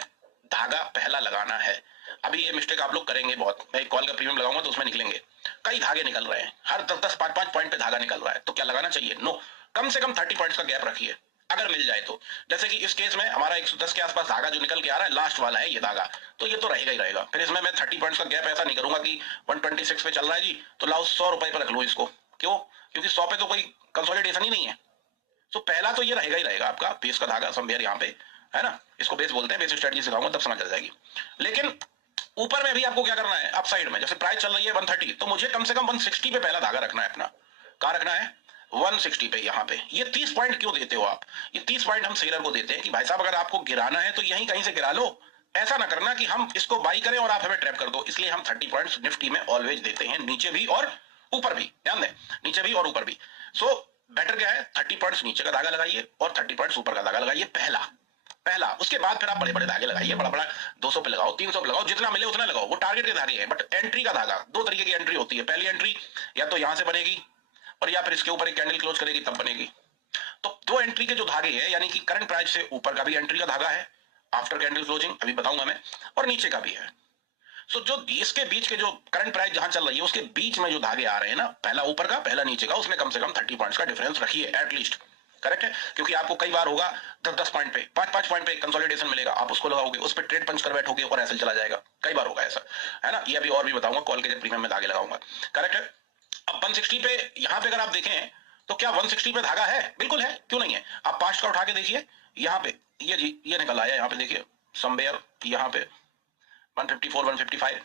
धागा पहला लगाना है। अभी ये मिस्टेक आप लोग करेंगे बहुत। मैं एक कॉल का प्रीमियम लगाऊंगा तो उसमें निकलेंगे कई धागे निकल रहे हैं, हर 10-10, 5-5 पॉइंट पे धागा निकल रहा है, तो क्या लगाना चाहिए? नो, कम से कम 30 पॉइंट्स का गैप रखिए अगर मिल जाए तो। जैसे कि इस केस में हमारा 110 के आसपास धागा जो निकल के आ रहा है, लास्ट वाला है ये धागा, तो ये तो रहेगा ही रहेगा। फिर इसमें मैं 30 पॉइंट्स का गैप ऐसा नहीं करूंगा कि 126 पे चल रहा है जी, तो लाओ 100 रुपए पर रख लो इसको। क्यों? क्योंकि 100 पे तो कोई कंसोलिडेशन ही नहीं है। तो पहला तो ये रहेगा ही रहेगा आपका बेस का धागा समवेयर यहाँ पे, है ना। इसको बेस बोलते हैं, बेस स्ट्रेटजी सिखाऊंगा तब समझ आ जाएगी। लेकिन ऊपर में भी आपको क्या करना है? अप साइड में जैसे प्राइस चल रही है 130, तो मुझे कम से कम 160 पे पहला धागा रखना है अपना। कहां रखना है? 160 पे। यहाँ पे ये 30 पॉइंट क्यों देते हो आप? ये 30 पॉइंट हम सेलर को देते हैं कि भाई साहब, अगर आपको गिराना है तो यहीं कहीं से गिरा लो। ऐसा ना करना कि हम इसको बाई करें और आप हमें ट्रैप कर दो। इसलिए हम 30 पॉइंट्स निफ्टी में ऑलवेज देते हैं, नीचे भी और ऊपर भी। ध्यान दें, नीचे भी और ऊपर भी। सो बेटर क्या है? 30 पॉइंट्स नीचे का धागा लगाइए और 30 पॉइंट्स ऊपर का धागा लगाइए पहला। उसके बाद फिर आप बड़े बड़े धागे लगाइए, बड़ा बड़ा 200 पे लगाओ, 300 पे लगाओ, जितना मिले उतना लगाओ। वो टारगेट के धागे हैं। बट एंट्री का धागा, दो तरीके की एंट्री होती है। पहली एंट्री या तो यहां से बनेगी और या फिर इसके ऊपर एक कैंडल क्लोज करेगी तब बनेगी। तो दो एंट्री के जो धागे हैं, यानी कि करंट प्राइस से ऊपर का भी एंट्री का धागा है आफ्टर कैंडल क्लोजिंग, अभी बताऊंगा मैं, और नीचे का भी है। सो जो इसके बीच के जो करंट प्राइस जहां चल रही है उसके बीच में जो धागे आ रहे हैं ना, पहला ऊपर का पहला नीचे का, उसमें कम से कम 30 पॉइंट्स का डिफरेंस रखिए एटलीस्ट। करेक्ट है? क्योंकि आपको कई बार होगा 10-10 पॉइंट पे, 5-5 पॉइंट पे कंसोलिडेशन मिलेगा, आप उसको लगाओगे, उस पर ट्रेड पंच कर बैठोगे और ऐसे चला जाएगा। कई बार होगा ऐसा, है ना। ये अभी और भी बताऊंगा, कॉल के प्रीमियम में धागे लगाऊंगा। करेक्ट है? अब 160 पे यहां पे अगर आप देखें तो क्या 160 पे धागा है? बिल्कुल है, क्यों नहीं है। आप पास्ट का उठा के देखिए, यहाँ पे ये जी ये निकल आया, यहाँ पे देखिए समवेयर यहाँ पे 154, 155,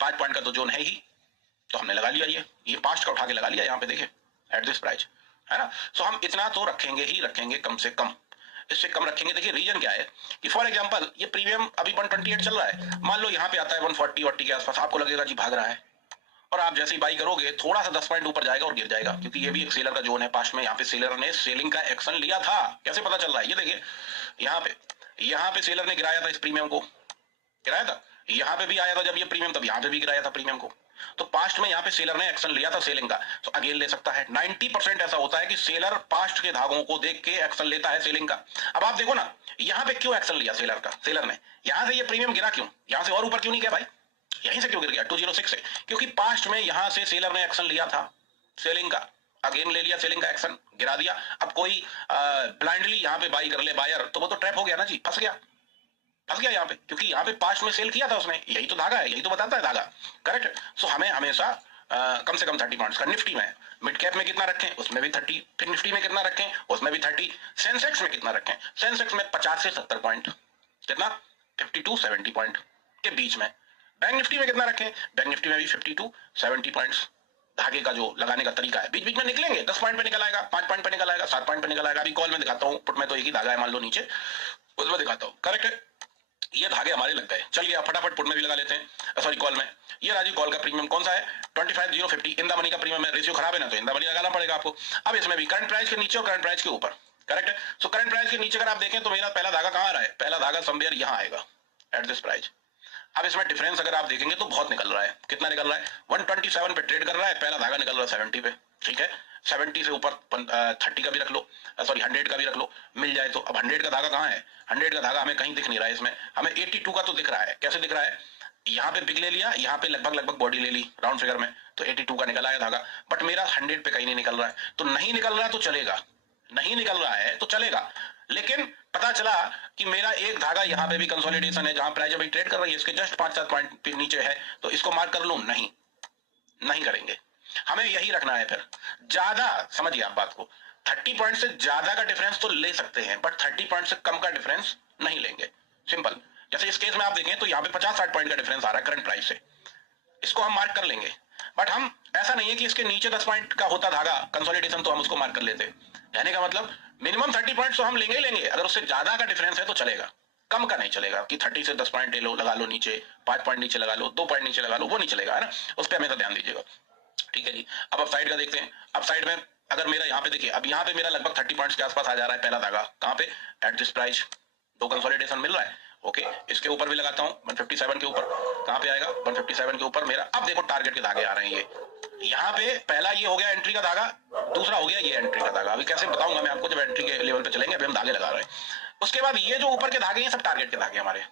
5 पॉइंट का तो जोन है ही, तो हमने लगा लिया। ये पास्ट का उठा के लगा लिया यहाँ पे देखिए एट दिस प्राइस, है ना। सो हम इतना तो रखेंगे ही रखेंगे, कम से कम इससे कम रखेंगे। देखिए रीजन क्या है कि फॉर एग्जांपल ये प्रीमियम अभी 128 चल रहा है, मान लो यहाँ पे आता है 140 के आसपास, आपको लगेगा जी भाग रहा है, और आप जैसे ही बाई करोगे थोड़ा सा 10 पॉइंट ऊपर जाएगा और गिर जाएगा, क्योंकि ये भी एक सेलर का जोन है पास्ट में। यहाँ पे सेलर ने सेलिंग का एक्शन लिया था। कैसे पता चल रहा है? ये देखिए यहाँ पे सेलर ने गिराया था, इस प्रीमियम को गिराया था। यहाँ पे भी आया था जब ये प्रीमियम, तब यहाँ पे भी गिराया था प्रीमियम को। तो पास्ट में यहाँ पे सेलर ने एक्शन लिया था सेलिंग का, तो अगेन ले सकता है। 90% ऐसा होता है कि सेलर पास्ट के धागों को देख के एक्शन लेता है सेलिंग का। अब आप देखो ना, यहाँ पे क्यों एक्शन लिया सेलर ने? यहाँ से ये प्रीमियम गिरा क्यों? यहाँ से और ऊपर क्यों नहीं गया भाई? यहीं से क्यों गिर गया 206 से? क्योंकि पास्ट में यहां से सेलर ने एक्शन लिया था सेलिंग का, अगेन ले लिया सेलिंग का एक्शन, गिरा दिया। अब कोई ब्लाइंडली यहाँ पे बाई कर ले बायर, तो वो तो ट्रैप हो गया ना जी, फंस गया यहाँ पे, क्योंकि यहाँ पे पास्ट में सेल किया था उसने। यही तो धागा है, यही तो बताता है धागा। करेक्ट? सो हमें हमेशा कम से कम 30 पॉइंट्स का निफ्टी में मिड कैप में कितना रखें, उसमें भी 30, फिर निफ्टी में कितना रखें, उसमें भी 30, सेंसेक्स में कितना रखें, सेंसेक्स में 50 से 70 पॉइंट, कितना 50 to 70 पॉइंट के बीच में। बैंक निफ्टी में कितना रखें, बैंक निफ्टी में भी 50 to 70 पॉइंट्स। धागे का जो लगाने का तरीका है, बीच बीच में निकलेंगे, 10 पॉइंट पे निकल आएगा, 5 पॉइंट पे निकल आएगा, 7 पॉइंट पे निकल आएगा। अभी कॉल में दिखाता हूँ, पुट में तो एक ही धागा है मान लो नीचे, उसमें दिखाता हूँ। करेक्ट है, ये धागे हमारे लग गए। चलिए आप फटाफट पुट में भी लगा लेते हैं, सॉरी कॉल में। ये राजू कॉल का प्रीमियम कौन सा है, 25,050 इन द मनी का प्रीमियम है। रेशियो खराब है ना, तो इन द मनी लगाना पड़ेगा आपको। अब इसमें भी करंट प्राइस के नीचे और करंट प्राइस के ऊपर। करेक्ट है, सो करंट प्राइस के नीचे अगर आप देखें तो मेरा पहला धागा कहां आ रहा है, पहला धागा समवेयर यहां आएगा एट दिस प्राइस। अब इसमें डिफरेंस अगर आप देखेंगे तो बहुत निकल रहा है। कितना निकल रहा है, 127 पे ट्रेड कर रहा है, पहला धागा निकल रहा है 70 पे। ठीक है, 70 से ऊपर 30 का भी रख लो, सॉरी 100 का भी रख लो, मिल जाए तो। अब 100 का धागा कहाँ है, 100 का धागा हमें कहीं दिख नहीं रहा है इसमें, हमें 82 का तो दिख रहा है। कैसे दिख रहा है, यहाँ पे पिक ले लिया, यहाँ पे लगभग बॉडी ले ली राउंड फिगर में, तो 82 का निकल आया धागा। बट मेरा 100 पे कहीं नहीं निकल रहा है, तो नहीं निकल रहा है तो चलेगा, नहीं निकल रहा है तो चलेगा। लेकिन पता चला कि मेरा एक धागा यहाँ पे भी कंसोलिडेशन है, जहां प्राइस अभी ट्रेड कर रही है, इसके जस्ट 5-7 पॉइंट नीचे है, तो इसको मार्क कर लूं, नहीं, नहीं करेंगे। हमें यही रखना है। फिर ज्यादा समझिए आप बात को, 30 पॉइंट से ज्यादा का डिफरेंस तो ले सकते हैं, बट 30 पॉइंट से कम का डिफरेंस नहीं लेंगे। सिंपल। जैसे इस केस में आप देखें तो यहाँ पे 50-60 पॉइंट का डिफरेंस आ रहा है करंट प्राइस से, इसको हम मार्क कर लेंगे। बट हम ऐसा नहीं है कि इसके नीचे 10 पॉइंट का होता धागा कंसोलिडेशन तो हम उसको मार्क कर लेते। कहने का मतलब मिनिमम 30 पॉइंट तो हम लेंगे ही लेंगे, अगर उससे ज्यादा का डिफरेंस है तो चलेगा, कम का नहीं चलेगा कि 30 से 10 पॉइंट ले लो, लगा लो नीचे, 5 पॉइंट नीचे लगा लो, 2 पॉइंट नीचे लगा लो, वो नहीं चलेगा, है ना। उस पर हमेशा ध्यान दीजिएगा। ठीक है जी, अब साइड का देखते हैं। अब साइड में अगर मेरा यहाँ पे देखिए, अब यहाँ पे मेरा लगभग 30 पॉइंट्स के आसपास आ जा रहा है पहला धागा, कहाँ पे, एट दिस प्राइस, दो कंसोलिडेशन मिल रहा है। ओके, इसके ऊपर भी लगाता हूँ 157 के ऊपर, कहाँ पे आएगा 157 के ऊपर मेरा। अब देखो टारगेट के धागे आ रहे हैं ये, यहाँ पे पहला ये हो गया एंट्री का धागा, दूसरा हो गया ये एंट्री का धागा। अभी कैसे बताऊंगा मैं आपको, जब एंट्री के लेवल पे चलेंगे, अभी हम धागे लगा रहे हैं। उसके बाद ये जो ऊपर के धागे हैं सब टारगेट के धागे हमारे,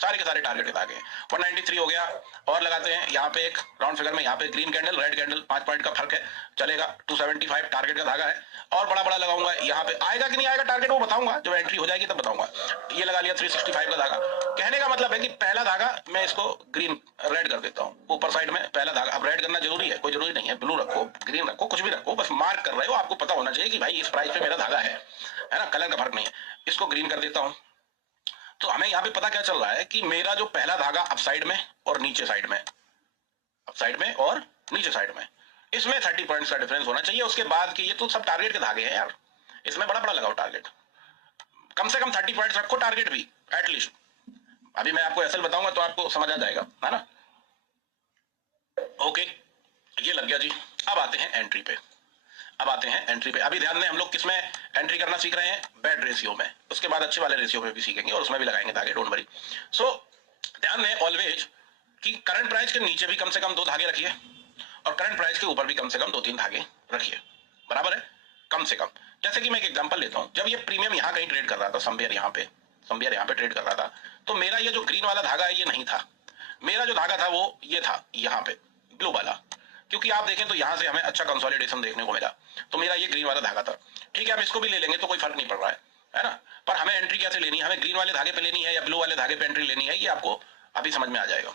सारे के सारे टारगेट के धागे। 193 हो गया, और लगाते हैं यहाँ पे एक राउंड फिगर में, यहाँ पे green candle red candle, 5 point का फर्क है, चलेगा। 275 टारगेट का धागा है, और बड़ा बड़ा लगाऊंगा। यहाँ पे आएगा कि नहीं आएगा टारगेट वो बताऊंगा, जब एंट्री हो जाएगी तब बताऊंगा। ये लगा लिया 365 का धागा। कहने का मतलब है कि पहला धागा मैं इसको ग्रीन रेड कर देता हूँ ऊपर साइड में, पहला धागा। अब रेड करना जरूरी है, कोई जरूरी नहीं है, ब्लू रखो, ग्रीन रखो, कुछ भी रखो, बस मार्क कर रहे हो, आपको पता होना चाहिए कि भाई इस प्राइस पे मेरा धागा है ना, कलर का फर्क नहीं है। इसको ग्रीन कर देता हूँ, तो हमें यहाँ पे पता क्या चल रहा है कि मेरा जो पहला धागा अप साइड में और नीचे साइड में, अप साइड में और नीचे साइड में, इसमें 30 पॉइंट्स का डिफरेंस होना चाहिए। उसके बाद की ये तो सब टारगेट के धागे हैं यार, इसमें बड़ा बड़ा लगाओ टारगेट, कम से कम 30 पॉइंट्स रखो टारगेट भी एटलीस्ट। अभी मैं आपको एसएल बताऊंगा तो आपको समझ आ जाएगा, है ना। ओके, ये लग गया जी। अब आते हैं एंट्री पे, अब आते हैं एंट्री पे। अभी ध्यान दें, हम लोग किसमें एंट्री करना सीख रहे हैं, बैड रेशियो में। उसके बाद अच्छे वाले रेशियो में भी सीखेंगे और उसमें भी लगाएंगे धागे, डोंट वरी। सो ध्यान दें ऑलवेज कि करंट प्राइस के नीचे भी कम से कम 2 धागे रखिए, और करंट प्राइस के ऊपर भी कम से कम 2-3 धागे रखिए, बराबर है, कम से कम। जैसे कि मैं एक एग्जांपल लेता हूं, जब ये प्रीमियम यहां कहीं ट्रेड कर रहा था, समवेयर यहां पे ट्रेड कर रहा था, तो मेरा ये जो ग्रीन वाला धागा है ये नहीं था, मेरा जो धागा था वो ये था यहाँ पे ब्लू वाला, क्योंकि आप देखें तो यहां से हमें अच्छा कंसोलिडेशन देखने को मिला, तो मेरा ये ग्रीन वाला धागा था। ठीक है, हम इसको भी ले लेंगे तो कोई फर्क नहीं पड़ रहा है ना। पर हमें एंट्री कैसे लेनी है, हमें ग्रीन वाले धागे पे लेनी है या ब्लू वाले धागे पे एंट्री लेनी है, ये आपको अभी समझ में आ जाएगा,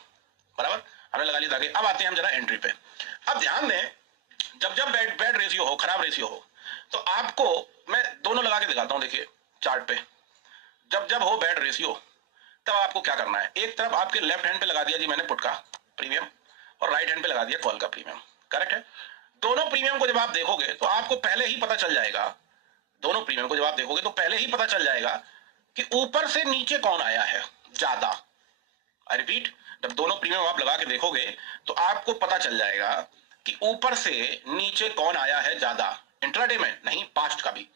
बराबर। हमने लगा लिया धागे। अब आते हैं हम जरा एंट्री पे। अब ध्यान दें, जब जब बैड रेशियो हो, खराब रेशियो हो, तो आपको मैं दोनों लगा के दिखाता हूं, देखिए चार्ट पे। जब जब हो बैड रेशियो, तब आपको क्या करना है, एक तरफ आपके लेफ्ट हैंड पे लगा दिया जी मैंने पुट का प्रीमियम, और राइट हैंड पे लगा दिया कॉल का प्रीमियम। करेक्ट है, दोनों प्रीमियम को जब आप देखोगे तो आपको पहले ही पता चल जाएगा, दोनों प्रीमियम को जब आप देखोगे तो पहले ही पता चल जाएगा कि ऊपर से नीचे कौन आया है ज्यादा। आई रिपीट, जब दोनों प्रीमियम आप लगा के देखोगे तो आपको पता चल जाएगा कि ऊपर से नीचे कौन आया है ज्यादा, इंट्राडे में नहीं, पास्ट का भी,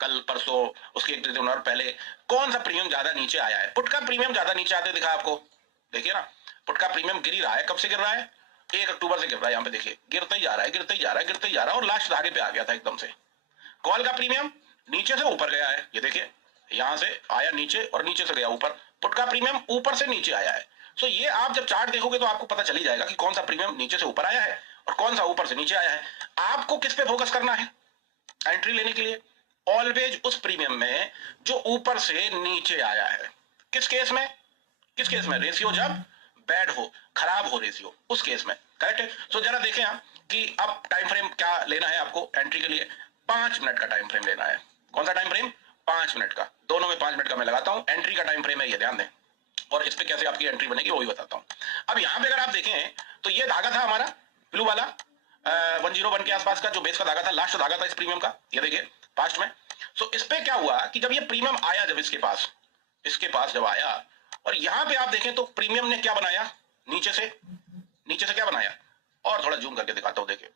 कल परसों उसके एक दिन और पहले कौन सा प्रीमियम ज्यादा नीचे आया है। पुट का प्रीमियम ज्यादा नीचे आते दिखा आपको, देखिए ना, पुट का प्रीमियम गिर ही रहा है। कब से गिर रहा है, 1 अक्टूबर से गिर रहा है, यहाँ पे देखिए गिरते ही जा रहा है, गिरते ही जा रहा है, गिरते ही जा रहा है, और लास्ट धागे पे आ गया था एकदम से। कॉल का प्रीमियम नीचे से ऊपर गया है, ये देखिए यहां से आया नीचे और नीचे से गया ऊपर। पुट का प्रीमियम ऊपर से नीचे आया है। सो ये आप जब चार्ट देखोगे तो आपको पता चल ही जाएगा कि कौन सा प्रीमियम नीचे से ऊपर आया है और कौन सा ऊपर से नीचे आया है। आपको किस पे फोकस करना है एंट्री लेने के लिए, ऑलवेज उस प्रीमियम में जो ऊपर से नीचे आया है। किस केस में, किस केस में, रेशियो जब बैड हो, खराब हो रेशियो, उस केस में। करेक्ट है। सो जरा देखें आप, कि अब टाइम फ्रेम क्या लेना है आपको एंट्री के लिए, 5 मिनट का टाइम फ्रेम लेना है। कौन सा टाइम फ्रेम? 5 मिनट का। दोनों में 5 मिनट का मैं लगाता हूं, एंट्री का टाइम फ्रेम है ये ध्यान दें, और इस पे कैसे आपकी एंट्री बनेगी वो भी बताता हूं। अब यहां पे अगर आप देखें तो ये धागा था हमारा ब्लू वाला 101 के आसपास का जो बेस का धागा था, लास्ट धागा था इस प्रीमियम का, ये देखिए पास्ट में। सो इस पे क्या हुआ कि जब ये प्रीमियम आया, जब इसके पास जब आया, और यहां पे आप देखें तो प्रीमियम ने क्या बनाया, नीचे से क्या बनाया, और थोड़ा जूम करके दिखाता हूं। देखिए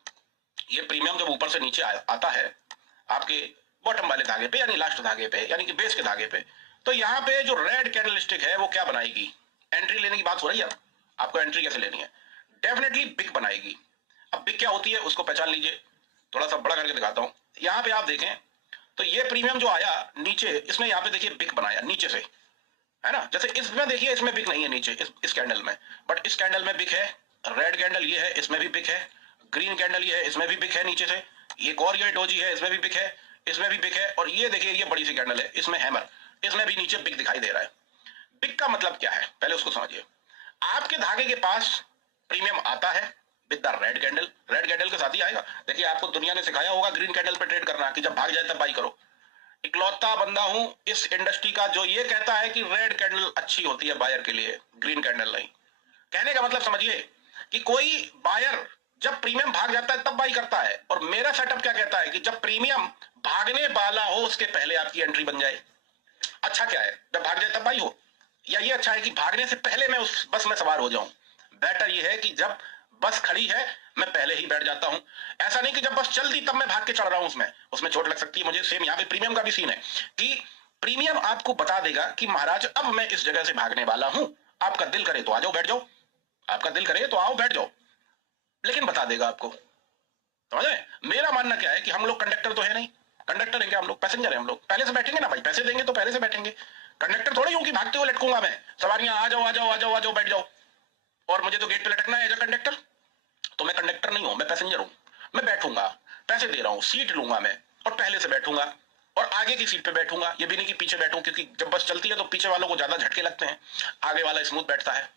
ये प्रीमियम जब ऊपर से नीचे आता है आपके बॉटम वाले धागे पे, यानी लास्ट धागे पे, यानी कि बेस के धागे पे, तो यहाँ पे जो रेड कैंडलस्टिक है वो क्या बनाएगी, एंट्री लेने की बात हो रही है। आपको एंट्री कैसे लेनी है, डेफिनेटली बिग बनाएगी। अब बिग क्या होती है उसको पहचान लीजिए, थोड़ा सा बड़ा करके दिखाता हूं। यहाँ पे आप देखें तो ये प्रीमियम जो आया नीचे, इसने यहाँ पे देखिए बिग बनाया नीचे से, है ना। जैसे इसमें देखिए इसमें बिग नहीं है नीचे इस कैंडल में, बट इस कैंडल में बिग है। रेड कैंडल ये है, इसमें भी बिग है। ग्रीन कैंडल ये है, इसमें भी बिग है नीचे से। एक और ये डोजी है, इसमें भी बिग है, इसमें भी बिग है। और ये देखिए ये बड़ी सी कैंडल है, इसमें हैमर, इसमें भी नीचे बिग दिखाई दे रहा है। बिग का मतलब क्या है पहले उसको समझिए। आपके धागे के पास प्रीमियम आता है विद द रेड कैंडल के साथ ही आएगा। देखिए आपको दुनिया ने सिखाया होगा ग्रीन कैंडल पे ट्रेड करना, कि जब भाग जाए तब बाई करो। इकलौता बंदा हूं इस इंडस्ट्री का जो ये कहता है कि रेड कैंडल अच्छी होती है बायर के लिए, ग्रीन कैंडल नहीं। कहने का मतलब समझिए कि कोई बायर जब प्रीमियम भाग जाता है तब बाई करता है, और मेरा सेटअप क्या कहता है कि जब प्रीमियम भागने वाला हो उसके पहले आपकी एंट्री बन जाए। अच्छा क्या है, जब भाग जाए तब बाई हो, या ये अच्छा है कि भागने से पहले मैं उस बस में सवार हो जाऊं। बेटर ये है कि जब बस खड़ी है मैं पहले ही बैठ जाता हूं। ऐसा नहीं कि जब बस चल दी तब मैं भाग के चढ़ रहा हूं, उसमें चोट लग सकती है मुझे। सेम यहाँ पे प्रीमियम का भी सीन है कि प्रीमियम आपको बता देगा कि महाराज अब मैं इस जगह से भागने वाला हूं, आपका दिल करे तो आ जाओ बैठ जाओ, आपका दिल करे तो आओ बैठ जाओ, लेकिन बता देगा आपको। समझ रहे? मेरा मानना क्या है कि हम लोग कंडक्टर तो है नहीं, कंडक्टर है क्या हम लोग, पैसेंजर है हम लोग। पहले से बैठेंगे ना भाई, पैसे देंगे तो पहले से बैठेंगे। कंडक्टर थोड़ी हूं कि भागते हुए लटकूंगा मैं, सवारियां आ जाओ आ जाओ आ जाओ आ जाओ बैठ जाओ, और मुझे तो गेट पे लटकना है एज अ कंडक्टर। तो मैं कंडक्टर नहीं हूं, मैं पैसेंजर हूं। मैं बैठूंगा, पैसे दे रहा हूं, सीट लूंगा मैं, और पहले से बैठूंगा, और आगे की सीट पे बैठूंगा। ये भी नहीं कि पीछे बैठूं, क्योंकि जब बस चलती है तो पीछे वालों को ज्यादा झटके लगते हैं, आगे वाला स्मूथ बैठता है।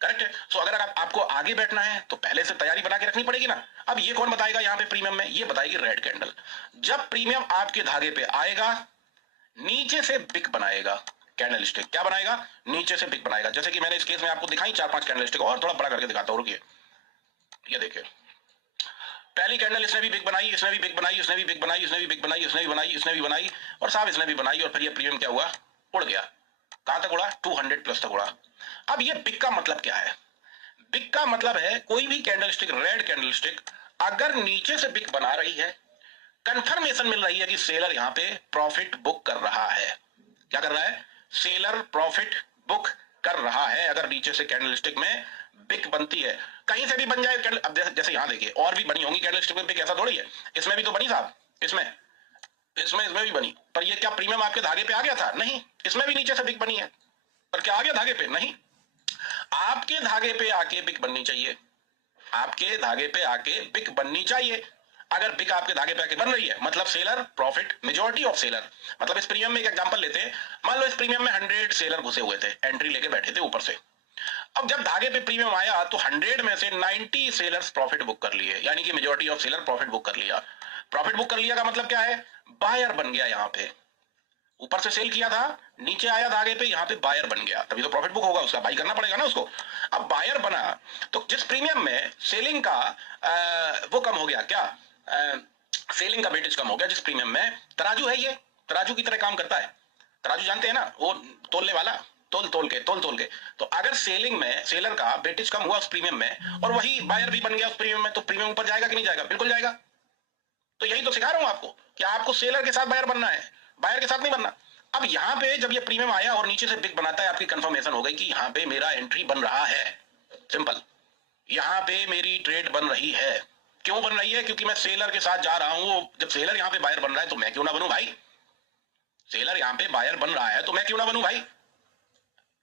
करेक्ट है। सो अगर आपको आगे बैठना है तो पहले से तैयारी बना के रखनी पड़ेगी ना। अब ये कौन बताएगा यहाँ पे प्रीमियम में, ये बताएगी रेड कैंडल। जब प्रीमियम आपके धागे पे आएगा नीचे से बिग बनाएगा कैंडल स्टिक। क्या बनाएगा, नीचे से बिग बनाएगा। जैसे कि मैंने इस केस में आपको दिखाई 4-5 कैंडल स्टिक, और थोड़ा बड़ा करके दिखाता हूं, रुकिए। ये देखिए पहली कैंडल इसने भी बिग बनाई, इसने भी बिग बनाई, इसने भी बिग बनाई, इसने भी बिग बनाई, इसने भी बनाई, इसने भी बनाई, और साहब इसने भी बनाई, और फिर ये प्रीमियम क्या हुआ, उड़ गया। कहां तक उड़ा, 200 प्लस तक उड़ा। अब ये बिग का मतलब क्या है, बिग का मतलब है कोई भी कैंडलस्टिक, रेड कैंडलस्टिक अगर नीचे से बिग बना रही है, कंफर्मेशन मिल रही है कि सेलर यहां पे प्रॉफिट बुक कर रहा है। क्या कर रहा है, सेलर प्रॉफिट बुक कर रहा है। अगर नीचे से कैंडलस्टिक में बिग बनती है, कहीं से भी बन जाए कैंडल। अब जैसे यहां देखिए और भी बनी होंगी कैंडलस्टिक में बिग, ऐसा थोड़ी है। इसमें भी तो बनी साहब, इसमें भी बनी, पर ये क्या प्रीमियम आपके धागे पे आ गया था, नहीं। इसमें भी नीचे से बिग बनी है, पर क्या आ गया धागे पे, नहीं। आपके धागे पे आके बिग बननी चाहिए, आपके धागे पे आके बिग बननी चाहिए। अगर बिग आपके धागे पे आके बन रही है मतलब seller profit, majority of seller. मतलब इस प्रीमियम में एक एग्जांपल लेते हैं, मान लो इस प्रीमियम में 100 सेलर घुसे हुए थे, एंट्री लेके बैठे थे ऊपर से। अब जब धागे पे प्रीमियम आया तो 100 में से 90 सेलर्स प्रॉफिट बुक कर लिए, यानी कि majority of seller profit book कर लिया। प्रॉफिट बुक कर लिया का मतलब क्या है, बायर बन गया। यहां पे ऊपर से सेल किया था, नीचे आया धागे पे, यहां पे बायर बन गया, तभी तो प्रॉफिट बुक होगा, उसका बाई करना पड़ेगा ना उसको। अब बायर बना तो जिस प्रीमियम में सेलिंग का वो कम हो गया, क्या सेलिंग का वेटेज कम हो गया, जिस प्रीमियम में, तराजू है ये, तराजू की तरह काम करता है। तराजू जानते हैं ना, वो तोलने वाला, तोल के। तो अगर सेलिंग में सेलर का वेटेज कम हुआ उस प्रीमियम में, और वही बायर भी बन गया उस प्रीमियम में, तो प्रीमियम ऊपर जाएगा कि नहीं जाएगा, बिल्कुल जाएगा। तो यही तो सिखा रहा हूं आपको कि आपको सेलर के साथ बायर बनना है, बायर के साथ नहीं बनना। अब यहां पे जब ये प्रीमियम आया और नीचे से बिग बनाता है, आपकी कंफर्मेशन हो गई कि यहां पे मेरा एंट्री बन रहा है। सिंपल, यहां पे मेरी ट्रेड बन रही है। क्यों बन रही है, क्योंकि मैं सेलर के साथ जा रहा हूं। जब सेलर यहां पे बायर बन रहा है तो मैं क्यों ना बनूं भाई, सेलर यहां पे बायर बन रहा है तो मैं क्यों ना बनूं भाई।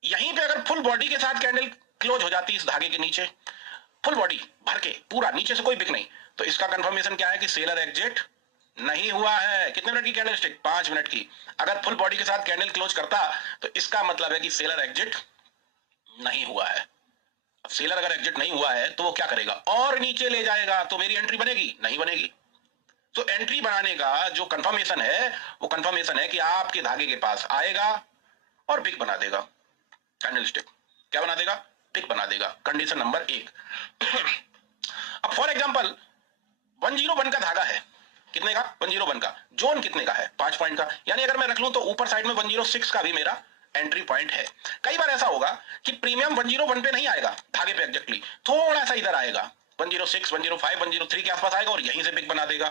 यहीं पे अगर फुल बॉडी के साथ कैंडल क्लोज हो जाती इस धागे के नीचे, फुल बॉडी भर के पूरा, नीचे से कोई बिक नहीं, तो इसका कंफर्मेशन क्या है कि सेलर एग्जिट नहीं हुआ है। कितने मिनट की कैंडल स्टिक, 5 मिनट की। अगर फुल बॉडी के साथ कैंडल क्लोज करता तो इसका मतलब है कि सेलर एग्जिट नहीं हुआ है। सेलर अगर एग्जिट नहीं हुआ है तो वो क्या करेगा, और नीचे ले जाएगा, तो मेरी एंट्री बनेगी नहीं बनेगी। तो एंट्री बनाने का जो कंफर्मेशन है वो कंफर्मेशन है कि आपके धागे के पास आएगा और बिग बना देगा, कैंडलस्टिक क्या बना देगा, बिग बना देगा। Condition number 1। अब फॉर एग्जांपल 101 का धागा है, कितने का, 101 का, जोन कितने का है, 5 पॉइंट का, यानी अगर मैं रख लूं तो ऊपर साइड में 106 का भी मेरा एंट्री पॉइंट है। कई बार ऐसा होगा कि प्रीमियम 101 पे नहीं आएगा धागे पे एग्जैक्टली, थोड़ा सा इधर आएगा, 106, 105, 103 के आसपास आएगा और यहीं से बिग बना देगा।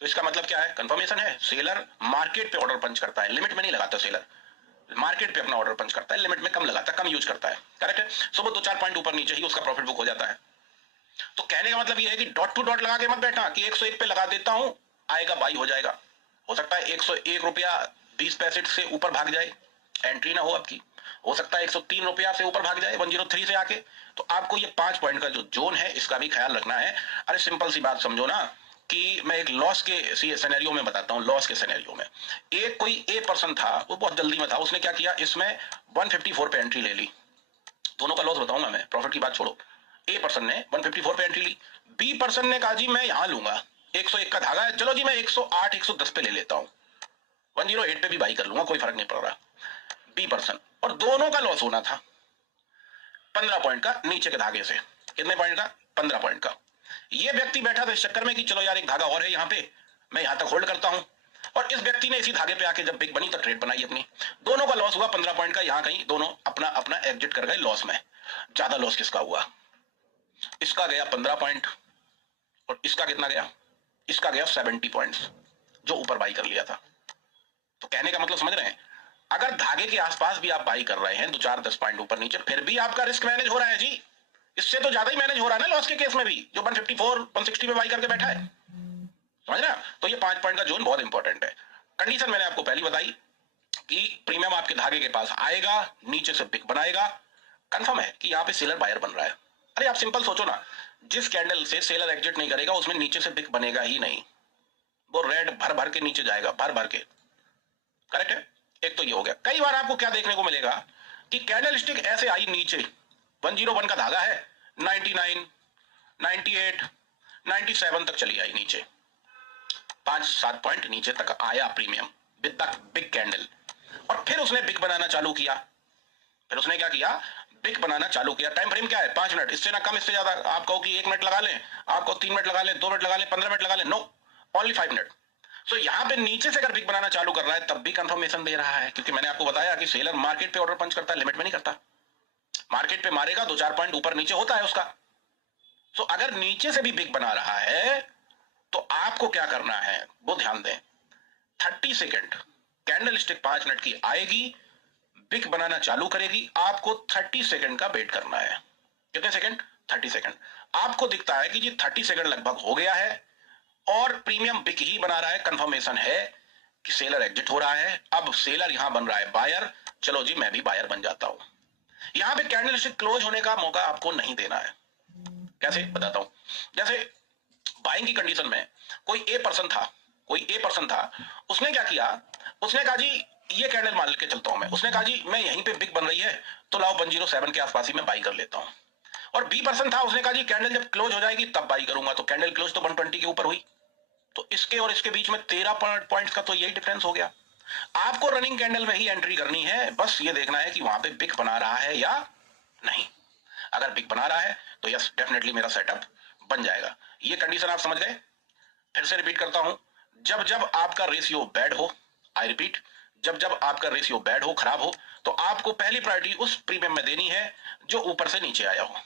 तो इसका मतलब क्या है, कंफर्मेशन है, सेलर मार्केट पे ऑर्डर पंच करता है, लिमिट में नहीं लगाता। सेलर मार्केट पे अपना ऑर्डर पंच करता है, लिमिट में कम लगाता, कम यूज करता है, करेक्ट है। सो वो 2-4 पॉइंट ऊपर नीचे ही उसका प्रॉफिट बुक हो जाता है। तो कहने का मतलब ये है कि डॉट टू डॉट लगा के मत बैठना कि 101 पे लगा देता हूं आएगा बाई हो जाएगा। हो सकता है 101 रुपया 20 पैसे से ऊपर भाग जाए, एंट्री ना हो आपकी। हो सकता है 103 रुपया से ऊपर भाग जाए 103 से आके। तो आपको ये 5 पॉइंट का जो जोन है इसका भी ख्याल रखना है। अरे सिंपल सी बात समझो ना कि मैं एक लॉस के सिनेरियो में बताता हूं। लॉस के सिनेरियो में एक कोई ए पर्सन था, वो बहुत जल्दी में था, उसने क्या किया, इसमें 154 पे एंट्री ले ली। दोनों का लॉस बताऊंगा मैं, प्रॉफिट की बात छोड़ो। ए पर्सन ने 154 पे एंट्री ली, बी पर्सन ने कहा जी मैं यहां लूंगा, 101 का धागा है, चलो जी मैं 108 110 पे ले लेता हूं, 108 पे भी बाई कर लूंगा, कोई फर्क नहीं पड़ रहा। बी पर्सन, और दोनों का लॉस होना था 15 पॉइंट का नीचे के धागे से। कितने पॉइंट का, 15 पॉइंट का। ये व्यक्ति बैठा था इस चक्कर में कि चलो यार एक धागा और है यहां पे, मैं यहां तक होल्ड करता हूं, और इस व्यक्ति ने इसी धागे पे आके जब बिग बनी तो ट्रेड बनाई अपनी। दोनों का लॉस हुआ 15 पॉइंट का, यहां कहीं दोनों अपना अपना एग्जिट कर गए लॉस में। ज्यादा लॉस किसका हुआ, इसका गया 15 पॉइंट, और इसका कितना गया, इसका गया 70 पॉइंट्स, जो ऊपर बाई कर लिया था। तो कहने का मतलब समझ रहे हैं, अगर धागे के आसपास भी आप बाई कर रहे हैं 2-4-10 पॉइंट ऊपर नीचे, फिर भी आपका रिस्क मैनेज हो रहा है जी। इससे तो ज्यादा ही मैनेज हो रहा है ना लॉस के केस में भी, जो 154 160 पे बाई करके बैठा है, समझ रहे। तो ये 5 पॉइंट का जोन बहुत इंपॉर्टेंट है। कंडीशन मैंने आपको पहली बताई कि प्रीमियम आपके धागे के पास आएगा, नीचे से बिग बनाएगा, कंफर्म है कि यहाँ पे सेलर बायर बन रहा है। अरे आप सिंपल सोचो ना, जिस कैंडल से सेलर एग्जिट नहीं करेगा उसमें नीचे से बिग बनेगा ही नहीं, वो रेड भर भर के नीचे जाएगा, भर भर के, करेक्ट है। एक तो ये हो गया। कई बार आपको क्या देखने को मिलेगा कि कैंडल स्टिक ऐसे आई नीचे, 101 का धागा है, 99 98 97 तक चली आई नीचे, 5-7 पॉइंट नीचे तक आया premium with the big candle, और फिर उसने बिग बनाना चालू किया। फिर उसने क्या किया, बिग बनाना चालू किया। टाइम फ्रेम क्या है, 5 मिनट, इससे ना कम इससे ज्यादा। आप कहो कि 1 मिनट लगा लें, आप कहो 3 मिनट लगा लें, 2 मिनट लगा लें, 15 मिनट लगा लें, नो, ओनली 5 मिनट। तो यहां पे नीचे से अगर बिग बनाना चालू कर रहा है तब भी कंफर्मेशन दे रहा है, क्योंकि मैंने आपको बताया कि सेलर मार्केट पे ऑर्डर पंच करता है, लिमिट में नहीं करता। मार्केट पे मारेगा 2-4 पॉइंट ऊपर नीचे होता है उसका। तो अगर नीचे से भी बिग बना रहा है तो आपको क्या करना है वो ध्यान दें। 30 सेकेंड कैंडल स्टिक 5 मिनट की आएगी, बिग बनाना चालू करेगी, आपको 30 सेकेंड का वेट करना है। कितने सेकेंड, 30 सेकेंड। आपको दिखता है कि जी 30 सेकेंड लगभग हो गया है और प्रीमियम बिग ही बना रहा है, कंफर्मेशन है कि सेलर एग्जिट हो रहा है। अब सेलर यहां बन रहा है बायर, चलो जी मैं भी बायर बन जाता हूं। यहां पे कैंडल स्टिक क्लोज होने का मौका आपको नहीं देना है। कैसे बताता हूं, जैसे बाइंग की कंडीशन में कोई ए पर्सन था, कोई ए पर्सन था, उसने क्या किया, उसने कहा जी ये कैंडल मान लेके चलता हूं मैं, उसने कहा जी मैं यहीं पे बिग बन रही है तो लाओ 107 के आसपास ही मैं बाई कर लेता हूं। और बी पर्सन था, उसने कहा जी कैंडल जब क्लोज हो जाएगी तब बाई करूंगा, तो कैंडल क्लोज तो 120 के ऊपर हुई, तो इसके और इसके बीच में 13 पॉइंट्स का तो यही डिफरेंस हो गया। आपको रनिंग कैंडल में ही एंट्री करनी है, बस ये देखना है कि वहां पे बिग बना रहा है या नहीं। अगर बिग बना रहा है तो यस डेफिनेटली मेरा सेटअप बन जाएगा। ये कंडीशन आप समझ गए। फिर से रिपीट करता हूं, जब जब आपका रेशियो बैड हो, आई रिपीट, जब जब आपका रेशियो बैड हो, खराब हो, तो आपको पहली प्रायोरिटी उस प्रीमियम में देनी है जो ऊपर से नीचे आया हो,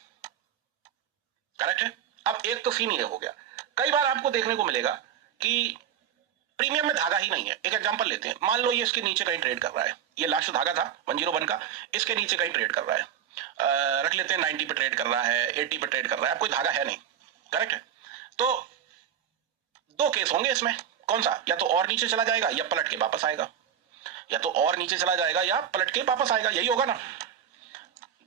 करेक्ट है। अब एक तो सीन ये हो गया, कई बार आपको देखने को मिलेगा कि प्रीमियम में धागा ही नहीं है। एक एग्जांपल लेते हैं, मान लो ये इसके नीचे कहीं ट्रेड कर रहा है, ये लास्ट धागा था 101 का, इसके नीचे कहीं ट्रेड कर रहा है, रख लेते हैं 90 पे ट्रेड कर रहा है, 80 पे ट्रेड कर रहा है, कोई धागा है नहीं, करेक्ट है। तो दो केस होंगे इसमें, कौन सा, या तो और नीचे चला जाएगा या पलट के वापस आएगा, या तो और नीचे चला जाएगा या पलट के वापस आएगा, यही होगा ना।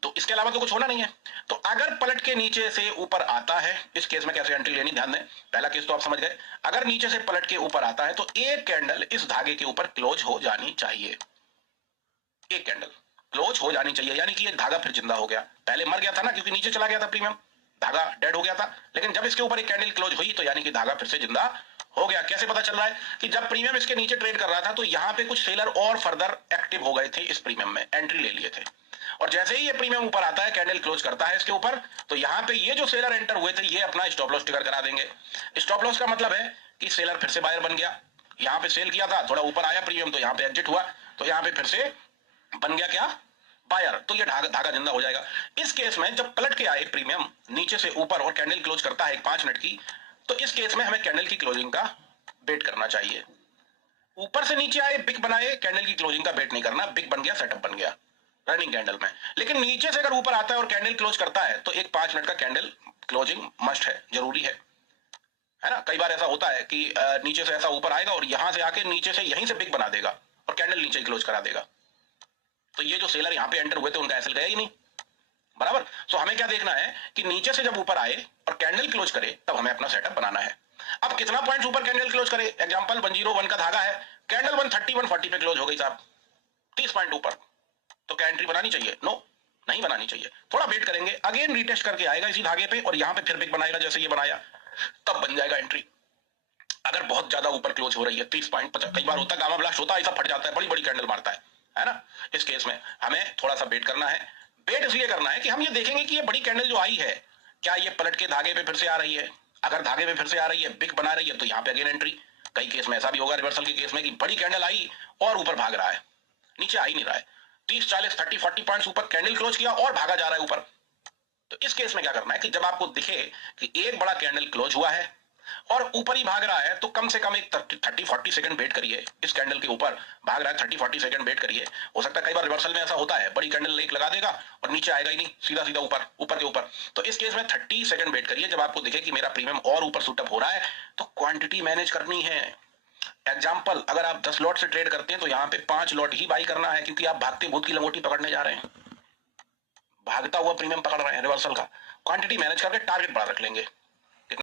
तो इसके अलावा तो कुछ होना नहीं है। तो अगर पलट के नीचे से ऊपर आता है, इस केस में कैसे एंट्री लेनी ध्यान दें, पहला केस तो आप समझ गए। अगर नीचे से पलट के ऊपर आता है तो एक कैंडल इस धागे के ऊपर क्लोज हो जानी चाहिए, एक कैंडल क्लोज हो जानी चाहिए, यानी कि एक धागा फिर जिंदा हो गया। पहले मर गया था ना, क्योंकि नीचे चला गया था प्रीमियम, धागा डेड हो गया था, लेकिन जब इसके ऊपर एक कैंडल क्लोज हुई तो यानी कि धागा फिर से जिंदा हो गया। कैसे पता चल रहा है कि जब प्रीमियम इसके नीचे ट्रेड कर रहा था तो यहाँ पे कुछ सेलर और फर्दर एक्टिव हो गए थे, इस प्रीमियम में एंट्री ले लिए थे, और जैसे ही ये प्रीमियम ऊपर आता है, कैंडल क्लोज करता है इसके ऊपर, तो यहाँ पे ये जो सेलर एंटर हुए थे ये अपना स्टॉप लॉस ट्रिगर करा देंगे। स्टॉप लॉस का मतलब है कि सेलर फिर से बायर बन गया, यहाँ पे सेल किया था, थोड़ा ऊपर आया प्रीमियम तो यहाँ पे एग्जिट हुआ, तो यहाँ पे फिर से बन गया क्या, बायर, तो ये धागा जिंदा हो जाएगा। इस केस में जब पलट के आए प्रीमियम नीचे से ऊपर और कैंडल क्लोज करता है 5 मिनट की, तो इस केस में हमें कैंडल की क्लोजिंग का वेट करना चाहिए। ऊपर से नीचे आए बिग बनाए, कैंडल की क्लोजिंग का वेट नहीं करना, बिग बन गया, सेटअप बन गया रनिंग कैंडल में। लेकिन नीचे से अगर ऊपर आता है और कैंडल क्लोज करता है तो एक 5 मिनट का कैंडल क्लोजिंग मस्ट है, जरूरी है ना। कई बार ऐसा होता है कि नीचे से ऐसा ऊपर आएगा और यहां से आके नीचे से यहीं से बिग बना देगा और कैंडल नीचे क्लोज करा देगा, तो ये जो सेलर यहाँ पे एंटर हुए थे उनका एसएल गया ही नहीं, बराबर। सो हमें क्या देखना है कि नीचे से जब ऊपर आए और कैंडल क्लोज करे तब हमें अपना सेटअप बनाना है। अब कितना पॉइंट्स ऊपर कैंडल क्लोज करे, एग्जांपल 101 का धागा है, कैंडल 130 140 पे क्लोज हो गई साहब, 30 पॉइंट ऊपर, तो क्या एंट्री बनानी चाहिए? नो, नहीं बनानी चाहिए। थोड़ा वेट करेंगे, अगेन रीटेस्ट करके आएगा इसी धागे पे और यहाँ पे फिर बिग बनाएगा जैसे ये बनाया, तब बन जाएगा एंट्री। अगर बहुत ज्यादा ऊपर क्लोज हो रही है 30 पॉइंट, कई बार होता है गामा ब्लास्ट होता है, ऐसा फट जाता है, बड़ी बड़ी कैंडल मारता है ना। इस केस में हमें थोड़ा सा वेट करना है। वेट इसलिए करना है कि हम ये देखेंगे कि ये बड़ी कैंडल जो आई है, क्या ये पलट के धागे पे फिर से आ रही है। अगर धागे पे फिर से आ रही है, बिग बना रही है, तो यहाँ पे अगेन एंट्री। कई केस में ऐसा भी होगा रिवर्सल के केस में कि बड़ी कैंडल आई और ऊपर भाग रहा है, नीचे आ ही नहीं रहा है, 30 40 30 40 पॉइंट्स ऊपर कैंडल क्लोज किया और भागा जा रहा है ऊपर। तो इस केस में क्या करना है कि जब आपको दिखे कि एक बड़ा कैंडल क्लोज हुआ है और ऊपर ही भाग रहा है, तो कम से कम एक 30-40 सेकंड वेट करिए। इस कैंडल के ऊपर भाग रहा है, 30-40 सेकंड वेट करिए। हो सकता है कई बार रिवर्सल में ऐसा होता है, बड़ी कैंडल एक लगा देगा और नीचे आएगा ही नहीं, सीधा सीधा ऊपर, ऊपर के ऊपर। तो इस केस में 30 सेकंड वेट करिए। जब आपको दिखे कि मेरा प्रीमियम और ऊपर शूटअप हो रहा है, तो क्वांटिटी मैनेज करनी है। एग्जाम्पल, अगर आप 10 लॉट से ट्रेड करते हैं तो यहाँ पे 5 लॉट ही बाई करना है, क्योंकि आप भागते भूत की लंगोटी पकड़ने जा रहे हैं, भागता हुआ प्रीमियम पकड़ रहे हैं रिवर्सल का। क्वांटिटी मैनेज करके टारगेट बड़ा रख लेंगे।